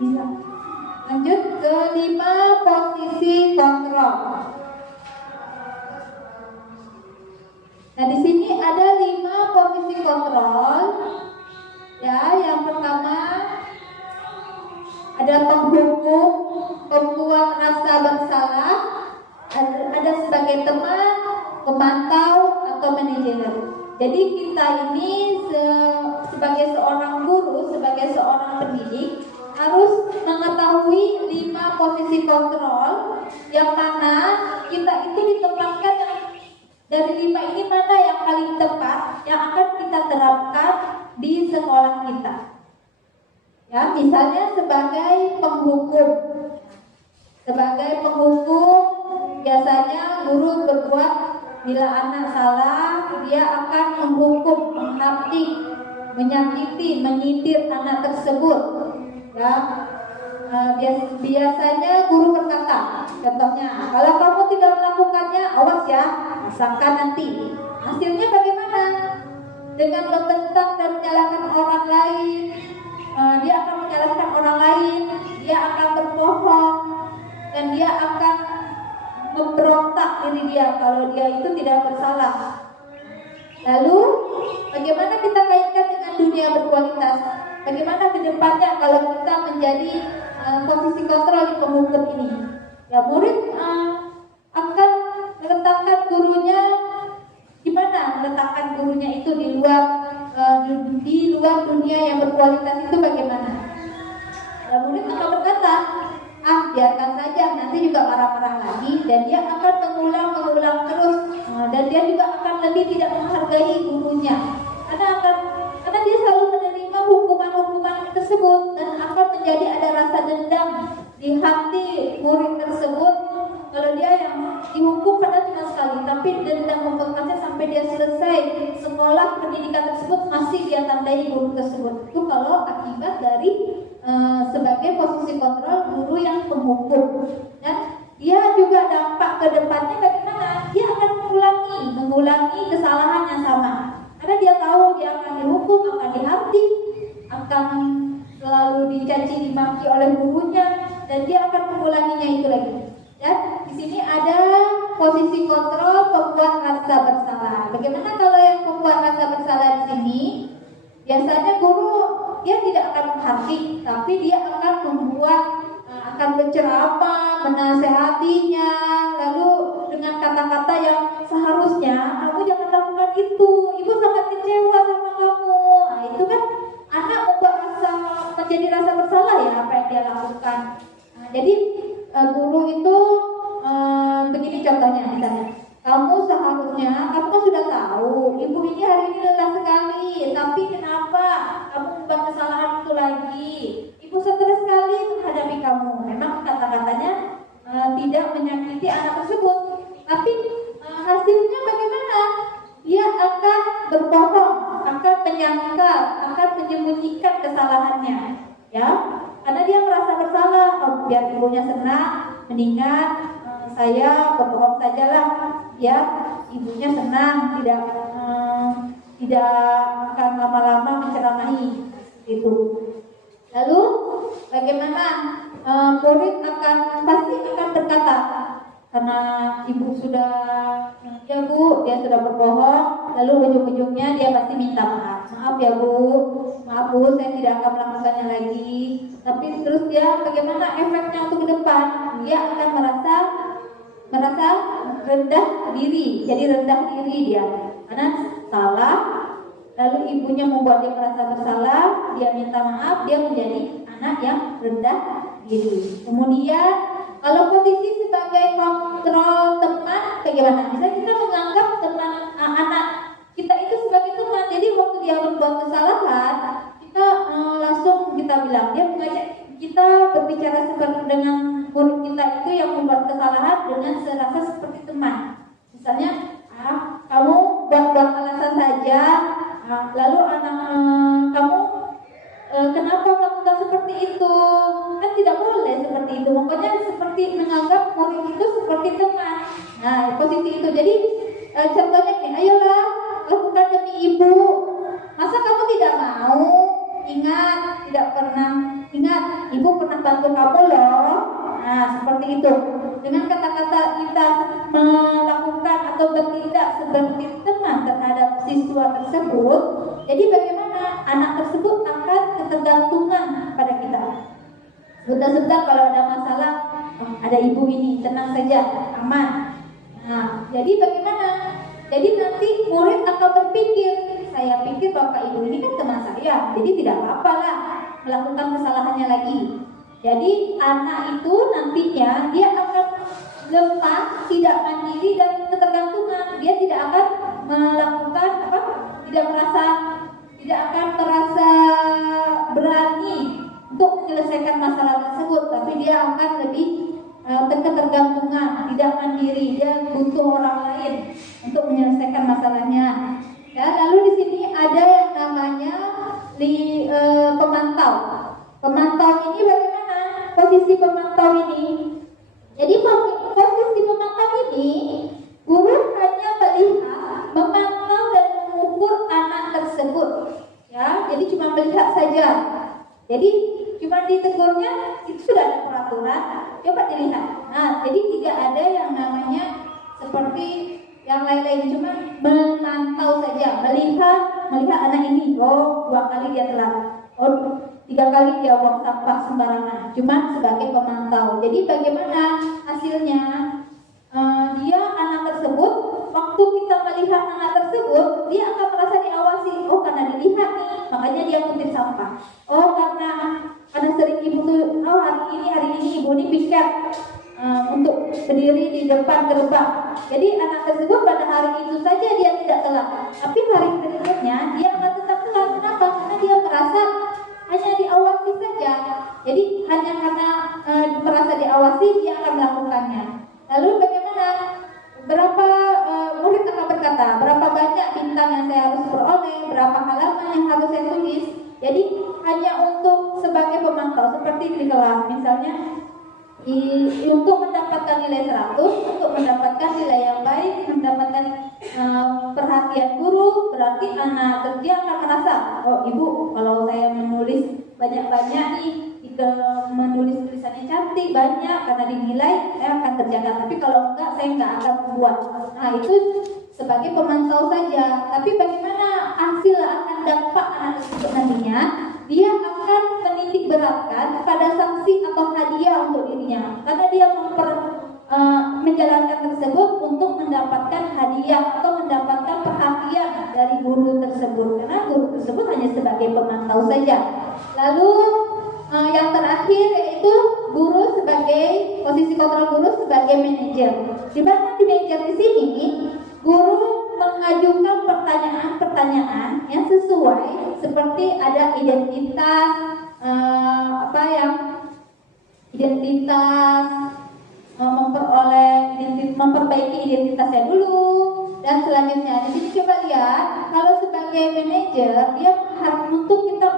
Bisa. Lanjut ke 5 posisi kontrol. Nah, di sini ada 5 posisi kontrol. Ya, yang pertama ada penghukum, pembuat rasa bersalah, ada sebagai teman, pemantau, atau manajer. Jadi kita ini sebagai seorang guru, sebagai seorang pendidik harus mengetahui 5 posisi kontrol yang mana kita itu ditempatkan dari 5 ini mana yang paling tepat yang akan kita terapkan di sekolah kita. Ya, misalnya sebagai penghukum. Sebagai penghukum, biasanya guru berbuat bila anak salah, dia akan menghukum, menghapti, menyakiti, menyindir anak tersebut. Ya, biasanya guru berkata, contohnya, kalau kamu tidak melakukannya, awas ya, rasakan nanti. Hasilnya bagaimana? Dengan membentang dan menyalahkan orang lain, dia akan menyalahkan orang lain, dia akan berbohong, dan dia akan memberontak diri dia kalau dia itu tidak bersalah. Lalu, bagaimana kita kaitkan dengan dunia berkualitas? Bagaimana ke depannya kalau kita menjadi posisi kontrol di penghukum ini? Ya, murid akan meletakkan gurunya gimana? Meletakkan gurunya itu di luar dunia yang berkualitas itu bagaimana? Ya, murid akan berkata, biarkan saja, nanti juga marah-marah lagi, dan dia akan mengulang terus, dan dia juga akan lebih tidak menghargai gurunya, karena dia selalu menerima hukuman tersebut, dan akan menjadi ada rasa dendam di hati murid tersebut. Kalau dia yang dihukum pada cuma sekali, tapi dendam membekasnya sampai dia selesai sekolah pendidikan tersebut, masih dia tandai guru tersebut. Itu kalau akibat dari sebagai posisi kontrol guru yang penghukum. Dan dia juga dampak ke depannya bagaimana? Dia akan mengulangi kesalahan yang sama. Karena dia tahu dia akan dihukum, akan dihapti, akan selalu dicaci dimaki oleh gurunya, dan dia akan mengulanginya itu lagi. Dan di sini ada posisi kontrol pembuat rasa bersalah. Bagaimana kalau yang pembuat rasa bersalah di sini? Biasanya guru dia tidak akan menghakimi, tapi dia akan berceramah, menasehatinya, lalu dengan kata-kata yang seharusnya kamu jangan lakukan itu, ibu sangat kecewa sama kamu. Nah, itu kan anak membuat menjadi rasa bersalah ya apa yang dia lakukan. Nah, jadi guru itu begini contohnya, misalnya kamu seharusnya, kamu kan sudah tahu ibu ini hari ini lelah sekali, tapi kenapa kamu membuat kesalahan itu lagi? Ibu stres sekali menghadapi kamu. Memang kata-katanya tidak menyakiti anak tersebut, tapi hasilnya bagaimana? Dia akan berbohong, akan menyangkal, akan menyembunyikan kesalahannya, ya, karena dia merasa bersalah. Biar ibunya senang, mendingan saya berbohong sajalah, ya, ibunya senang, tidak akan lama-lama menceramahi itu. Lalu bagaimana? Murid pasti akan berkata, karena ibu sudah, ya bu, dia sudah berbohong, lalu ujung-ujungnya dia pasti minta maaf ya bu, maaf bu, saya tidak akan melakukannya lagi. Tapi terus dia bagaimana efeknya untuk ke depan? Dia akan merasa rendah diri, jadi rendah diri dia karena salah. Lalu ibunya membuat dia merasa bersalah, dia minta maaf, dia menjadi anak yang rendah diri. Kemudian kalau posisi sebagai kontrol teman bagaimana? Bisa kita menganggap teman anak kita itu sebagai teman. Jadi waktu dia berbuat kesalahan, kita langsung kita bilang, dia mengajak kita berbicara seperti dengan murid kita itu yang membuat kesalahan dengan serasa seperti teman. Misalnya, kamu buat alasan saja, lalu kamu kenapa melakukan seperti itu? Kan tidak boleh seperti itu. Pokoknya seperti menganggap murid itu seperti teman. Nah, posisi itu. Jadi contohnya gini, ayolah lakukan demi ibu. Masa kamu tidak mau? Ingat, tidak pernah ingat, ibu pernah bantu kamu loh. Nah, seperti itu. Dengan kata-kata kita melakukan atau bertindak seperti teman terhadap siswa tersebut, jadi bagaimana anak tersebut akan ketergantungan pada kita. Sebentar-sebentar kalau ada masalah, ada ibu ini, tenang saja, aman. Nah, jadi bagaimana? Jadi nanti murid akan berpikir, saya pikir bapak ibu ini kan teman saya, jadi tidak apa-apa lah melakukan kesalahannya lagi. Jadi anak itu nantinya dia akan lemah, tidak mandiri dan ketergantungan. Dia tidak akan melakukan tidak akan merasa berani untuk menyelesaikan masalah tersebut, tapi dia akan lebih ketergantungan, tidak mandiri, dia butuh orang lain untuk menyelesaikan masalahnya. Ya, lalu di sini ada yang namanya pemantau. Pemantau ini bagaimana posisi pemantau ini? Jadi posisi pemantau ini, guru hanya melihat, memantau dan mengukur anak tersebut. Ya, jadi cuma melihat saja. Jadi cuma ditegurnya itu sudah ada peraturan, coba dilihat. Nah, jadi tidak ada yang namanya seperti yang lain-lain, cuma memantau saja, melihat anak ini, oh 2 kali dia telat, oh 3 kali dia buang sampah sembarangan, cuma sebagai pemantau. Jadi bagaimana hasilnya? Dia anak tersebut, waktu kita melihat anak tersebut, dia akan merasa diawasi. Oh, karena dilihat nih, makanya dia kutip sampah. Oh, karena sering ibu tuh, oh hari ini ibu ini piket untuk berdiri di depan gerbang. Jadi anak tersebut pada hari itu saja dia tidak telat, tapi hari berikutnya dia akan tetap telat. Kenapa? Karena dia merasa hanya diawasi saja. Jadi hanya karena merasa diawasi dia akan melakukannya. Lalu bagaimana? Berapa murid akan berkata, berapa banyak bintang yang saya harus peroleh, berapa halaman yang harus saya tulis. Jadi hanya untuk sebagai pemantau, seperti di kelas misalnya, untuk mendapatkan nilai 100, untuk mendapatkan nilai yang baik, mendapatkan perhatian guru, berarti anak dia akan merasa, oh ibu kalau saya menulis banyak-banyak nih, menulis tulisannya cantik banyak karena dinilai, saya akan terjaga. Tapi kalau enggak, saya enggak akan buat. Nah, itu sebagai pemantau saja. Tapi bagaimana hasil akan dampak anak tersebut nantinya? Dia akan menitik beratkan pada sanksi atau hadiah untuk dirinya, karena dia menjalankan tersebut untuk mendapatkan hadiah atau mendapatkan perhatian dari guru tersebut, karena guru tersebut hanya sebagai pemantau saja. Lalu yang terakhir yaitu guru sebagai posisi kontrol, guru sebagai manajer. Di mana di manajer di sini guru mengajukan pertanyaan-pertanyaan yang sesuai, seperti ada identitas memperbaiki identitasnya dulu, dan selanjutnya di sini coba lihat, kalau sebagai manajer dia untuk kita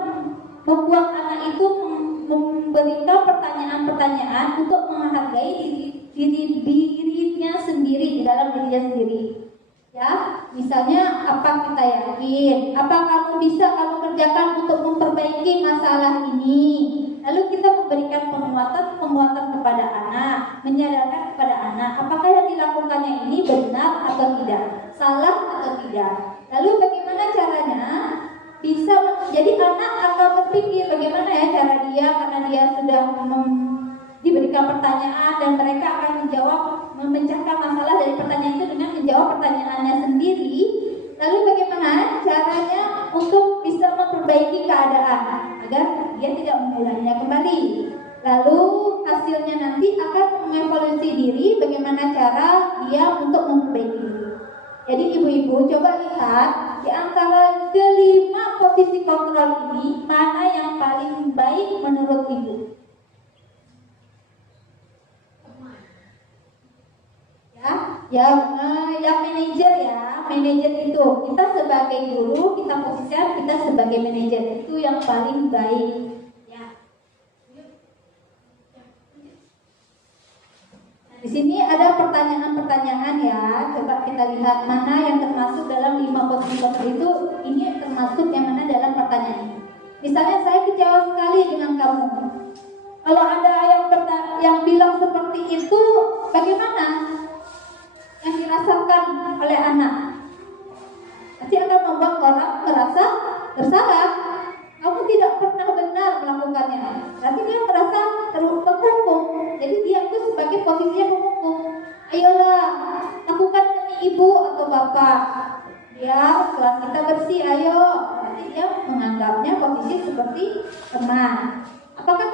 membuat anak itu memberikan pertanyaan-pertanyaan untuk menghargai dirinya sendiri, di dalam dirinya sendiri. Ya, misalnya apa kita yakin, apa kamu bisa kamu kerjakan untuk memperbaiki masalah ini. Lalu kita memberikan penguatan kepada anak, menyadarkan kepada anak apakah yang dilakukannya ini benar atau tidak, salah atau tidak. Lalu bagaimana caranya bisa, jadi anak akan berpikir bagaimana ya cara dia, karena dia sudah diberikan pertanyaan dan mereka akan menjawab, memecahkan masalah dari pertanyaan itu dengan menjawab pertanyaannya sendiri. Lalu bagaimana caranya untuk bisa memperbaiki keadaan agar dia tidak mengulangnya kembali. Lalu hasilnya nanti akan mengevaluasi diri, bagaimana cara dia untuk memperbaiki diri. Jadi ibu-ibu coba lihat di antara kelima posisi kontrol ini, mana yang paling baik menurut ibu? Yang manajer ya, manajer itu kita sebagai guru, kita posisikan kita sebagai manajer, itu yang paling baik. Ya. Nah, di sini ada pertanyaan-pertanyaan ya, coba kita lihat mana yang termasuk dalam 5 posisi kontrol itu, ini termasuk yang mana dalam pertanyaan ini. Misalnya saya kecewa sekali dengan kamu. Kalau ada yang bilang seperti itu, bagaimana yang dirasakan oleh anak? Pasti akan membuat orang merasa bersalah. Kamu tidak pernah benar melakukannya, berarti dia merasa terhukum. Jadi dia itu sebagai posisinya menghukum. Ayolah, lakukan demi ibu atau bapak. Ya, kelas kita bersih, ayo. Berarti dia menganggapnya posisi seperti teman. Apakah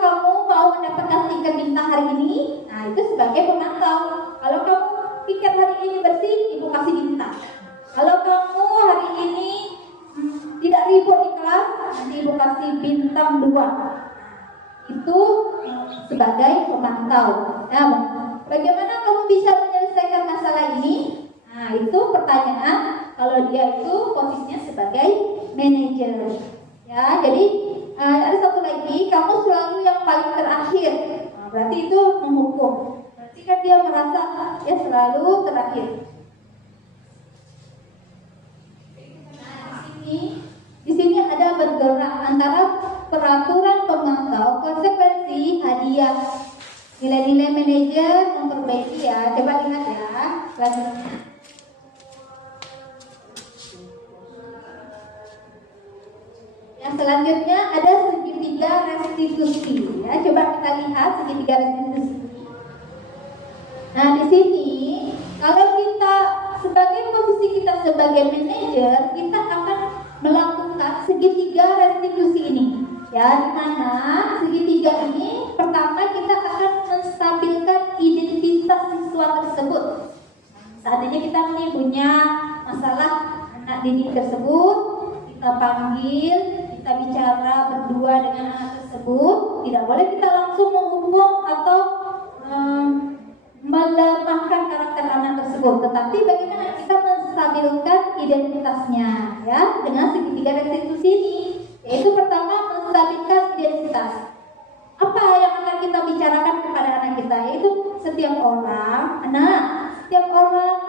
kamu mau mendapatkan tiket bintang hari ini? Nah, itu sebagai pemantau. Kalau kamu pikir hari ini bersih, ibu kasih bintang. Kalau kamu hari ini tidak ribut di kelas, nanti ibu kasih bintang 2. Itu sebagai Nah, bagaimana kamu bisa menyelesaikan masalah ini? Nah, itu pertanyaan kalau dia itu posisinya sebagai manajer. Ya, jadi ada satu lagi, kamu selalu yang paling terakhir. Nah, berarti itu menghukum. Berarti kan dia merasa dia selalu terakhir. Nah, di sini ada bergerak antara peraturan pemantau, konsekuensi, hadiah. Nilai-nilai manajer memperbaiki ya. Coba lihat ya selanjutnya. Yang selanjutnya ada segitiga restitusi. Ya, coba kita lihat segitiga restitusi. Nah, di sini kalau kita sebagai posisi kita sebagai manajer, kita akan melakukan segitiga restitusi ini. Ya, di mana segitiga ini pertama kita akan menstabilkan identitas siswa tersebut. Seandainya kita nih punya masalah anak didik tersebut, kita panggil, kita bicara berdua dengan anak tersebut. Tidak boleh kita langsung menghukum atau melemahkan karakter anak tersebut, tetapi bagaimana kita menstabilkan identitasnya ya dengan segitiga restitusi ini. Yaitu pertama menstabilkan identitas. Apa yang akan kita bicarakan kepada anak kita? Yaitu setiap orang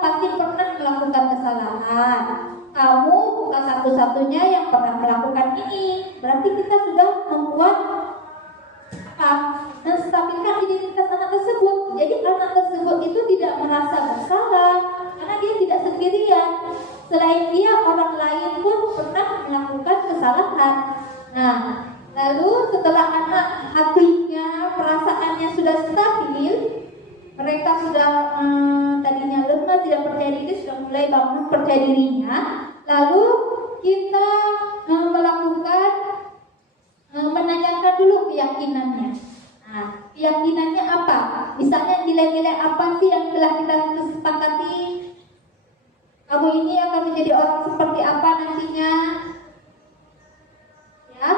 pasti pernah melakukan kesalahan. Kamu bukan satu-satunya yang pernah melakukan ini. Berarti kita sudah membuat menstabilkan identitas anak tersebut. Jadi anak tersebut itu tidak merasa bersalah karena dia tidak sendirian. Selain dia, orang lain pun pernah melakukan kesalahan. Nah, lalu setelah anak hatinya, perasaannya sudah stabil, mereka sudah tadinya lemah, tidak percaya diri, sudah mulai bangun percaya dirinya. Lalu kita melakukan menanyakan dulu keyakinannya. Nah, keyakinannya apa? Misalnya nilai-nilai apa sih yang telah kita sepakati? Kamu ini akan menjadi orang seperti apa nantinya? Ya.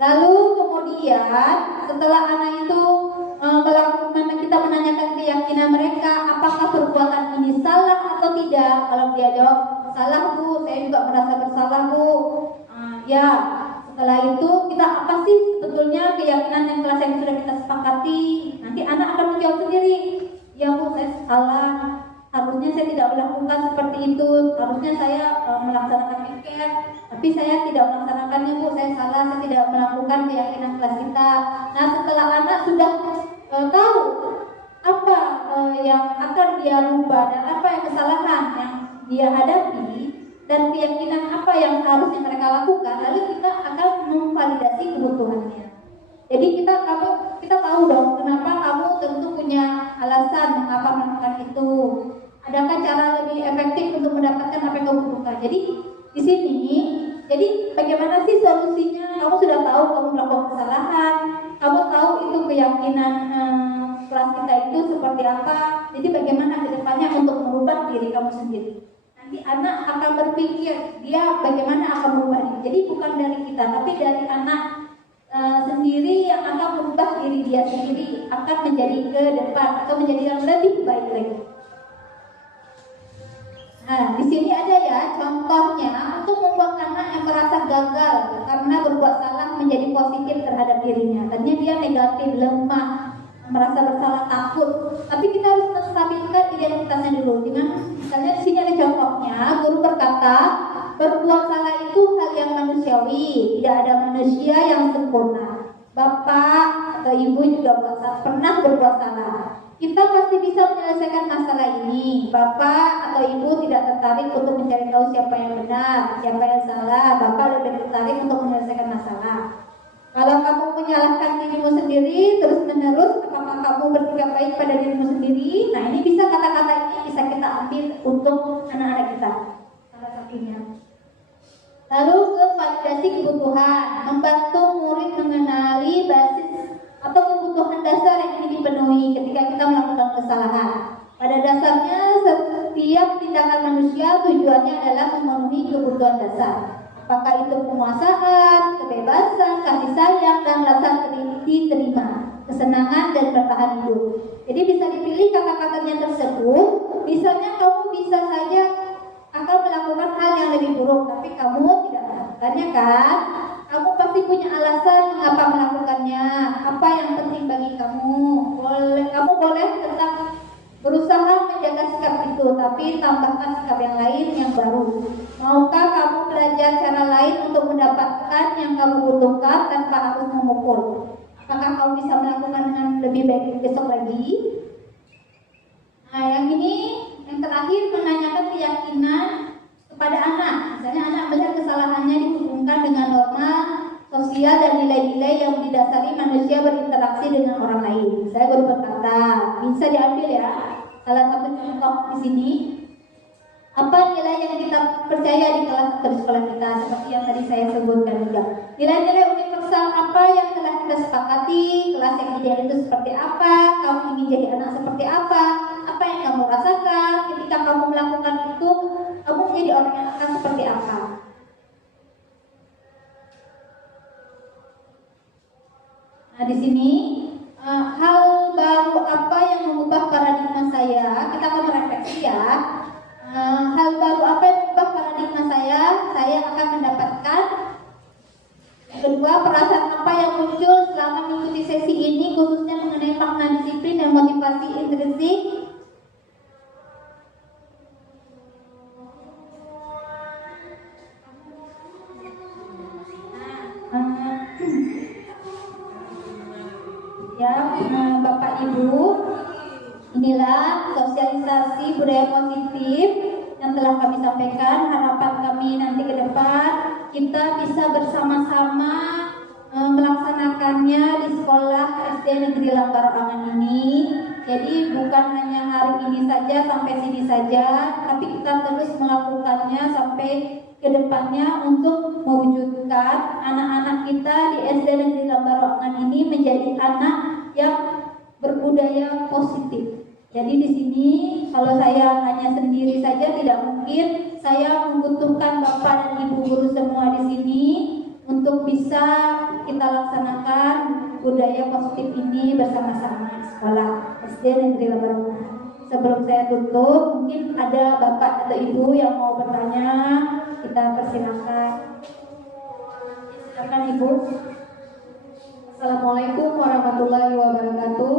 Lalu kemudian setelah anak itu melakukan, kita menanyakan keyakinan mereka, apakah perbuatan ini salah atau tidak? Kalau dia jawab salah Bu, saya juga merasa bersalah Bu. Ya. Setelah itu kita apa sih sebetulnya keyakinan yang telah sudah kita sepakati? Nanti anak akan menjawab sendiri. Ya Bu, saya salah. Harusnya saya tidak melakukan seperti itu. Harusnya saya melaksanakan piket, tapi saya tidak melaksanakannya Bu. Saya salah. Saya tidak melakukan keyakinan kelas kita. Nah, setelah anak sudah tahu apa yang akan dia rubah dan apa yang kesalahan yang dia hadapi, dan keyakinan apa yang harusnya mereka lakukan, lalu kita akan memvalidasi kebutuhannya. Jadi kita tahu dong kenapa kamu tentu punya alasan mengapa melakukan itu. Adakah cara lebih efektif untuk mendapatkan apa yang kamu butuhkan? Jadi di sini, jadi bagaimana sih solusinya? Kamu sudah tahu kamu melakukan kesalahan, kamu tahu itu keyakinan kelas kita itu seperti apa. Jadi bagaimana kedepannya untuk merubah diri kamu sendiri? Nanti anak akan berpikir dia bagaimana akan merubah diri. Jadi bukan dari kita, tapi dari anak sendiri yang akan merubah diri dia sendiri, akan menjadi ke depan atau menjadi yang lebih baik lagi. Nah, di sini ada ya contohnya untuk membuat anak yang merasa gagal karena berbuat salah menjadi positif terhadap dirinya. Tadinya dia negatif, lemah, merasa bersalah, takut. Tapi kita harus menstabilkan identitasnya dulu. Dengan misalnya di sini ada contohnya, guru berkata, berbuat salah itu hal yang manusiawi, tidak ada manusia yang sempurna. Bapak atau ibu juga pernah berbuat salah. Kita pasti bisa menyelesaikan masalah ini. Bapak atau ibu tidak tertarik untuk mencari tahu siapa yang benar, siapa yang salah. Bapak lebih tertarik untuk menyelesaikan masalah. Kalau kamu menyalahkan dirimu sendiri terus-menerus, apakah kamu bersikap baik pada dirimu sendiri? Nah, ini bisa kata-kata ini bisa kita ambil untuk anak-anak kita. Salah satunya. Lalu ke validasi kebutuhan, membantu murid mengenali basis atau kebutuhan dasar yang ingin dipenuhi ketika kita melakukan kesalahan. Pada dasarnya setiap tindakan manusia tujuannya adalah memenuhi kebutuhan dasar. Apakah itu penguasaan, kebebasan, kasih sayang, dan rasa diterima. kesenangan dan bertahan hidup. Jadi bisa dipilih kata-katanya tersebut. Misalnya kamu bisa saja akan melakukan hal yang lebih buruk, tapi kamu tidak melakukannya kan? Kamu pasti punya alasan mengapa melakukannya. Apa yang penting bagi kamu? Kamu boleh tetap berusaha menjaga sikap itu, tapi tambahkan sikap yang lain yang baru. Maukah kamu belajar cara lain untuk mendapatkan yang kamu butuhkan tanpa harus memukul? Apakah kamu bisa melakukan dengan lebih baik besok lagi? Nah, yang ini, yang terakhir menanyakan keyakinan kepada anak. Misalnya anak melihat kesalahannya dihubungkan dengan norma sosial dan nilai-nilai yang didasari manusia berinteraksi dengan orang lain. Saya baru berkata, bisa diambil ya. Salah satu contoh di sini, apa nilai yang kita percaya di kelas atau di sekolah kita, seperti yang tadi saya sebutkan juga. Nilai-nilai universal apa yang telah kita sepakati, kelas yang ideal itu seperti apa, kamu ingin jadi anak seperti apa yang kamu rasakan ketika kamu melakukan itu, kamu menjadi orang yang akan seperti apa. Nah, di sini hal baru apa yang mengubah paradigma saya? Kita akan merefleksi ya. Hal baru apa yang mengubah paradigma saya? Saya akan mendapatkan. Yang kedua, perasaan apa yang muncul selama mengikuti sesi ini, khususnya mengenai makna disiplin dan motivasi intrinsik. Bapak Ibu, inilah sosialisasi budaya positif yang telah kami sampaikan. Harapan kami nanti ke depan kita bisa bersama-sama melaksanakannya di sekolah SD Negeri Lambar Angan ini. Jadi bukan hanya hari ini saja sampai sini saja, tapi kita terus melakukannya sampai ke depannya untuk mewujudkan anak-anak kita di SD Negeri Lambar Angan ini menjadi anak yang berbudaya positif. Jadi di sini kalau saya hanya sendiri saja tidak mungkin. Saya membutuhkan Bapak dan Ibu guru semua di sini untuk bisa kita laksanakan budaya positif ini bersama-sama di sekolah SD Negeri Lambar Angan. Sebelum saya tutup, mungkin ada Bapak atau Ibu yang mau bertanya, kita persilakan. Silakan Ibu. Assalamualaikum warahmatullahi wabarakatuh.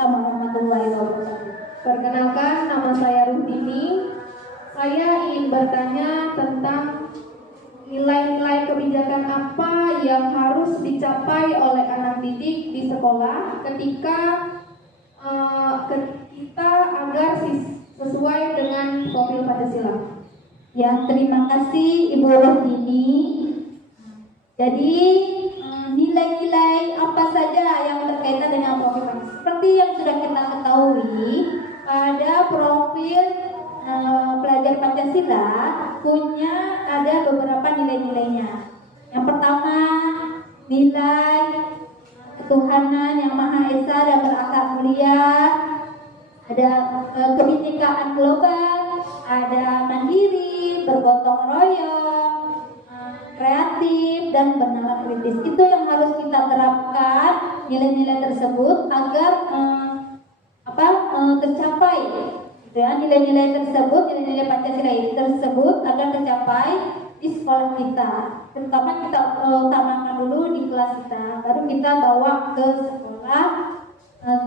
Warahmatullahi wabarakatuh. Perkenalkan, nama saya Ruhdini. Saya ingin bertanya tentang nilai-nilai kebijakan apa yang harus dicapai oleh anak didik di sekolah ketika kita agar sesuai dengan profil Pancasila. Ya, terima kasih Ibu Ruhdini. Jadi nilai-nilai apa saja yang berkaitan dengan profil Pancasila? Seperti yang sudah kita ketahui, pada profil pelajar Pancasila ada beberapa nilai-nilainya. Yang pertama, nilai ketuhanan yang Maha Esa dan berakhlak mulia, ada kebinekaan global, ada mandiri, bergotong royong, kreatif, dan bernalar kritis. Itu yang harus kita terapkan, nilai-nilai tersebut agar tercapai. Ya, nilai-nilai tersebut, nilai-nilai Pancasila tersebut agar tercapai di sekolah kita. Terutama kita utamakan dulu di kelas kita, baru kita bawa ke sekolah,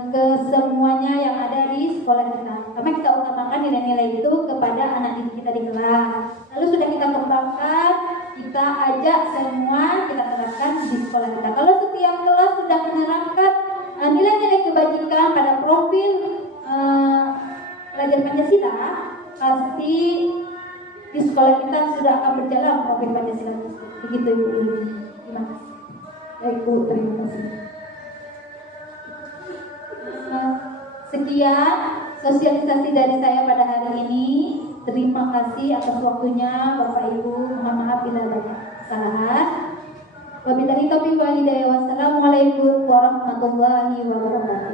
ke semuanya yang ada di sekolah kita. Karena kita utamakan nilai-nilai itu kepada anak didik kita di kelas. Lalu sudah kita kembangkan, kita ajak semua kita terapkan di sekolah kita. Kalau setiap kelas sudah menerapkan nilai-nilai kebajikan pada profil pelajar Pancasila, pasti di sekolah kita sudah akan berjalan profil Pancasila. Begitu Ibu. Terima kasih. Baik Bu, terima kasih. Sekian sosialisasi dari saya pada hari ini. Terima kasih atas waktunya Bapak Ibu. Mohon maaf bila ada kesalahan. Wabillahi taufiq wal hidayah. Wassalamualaikum warahmatullahi wabarakatuh.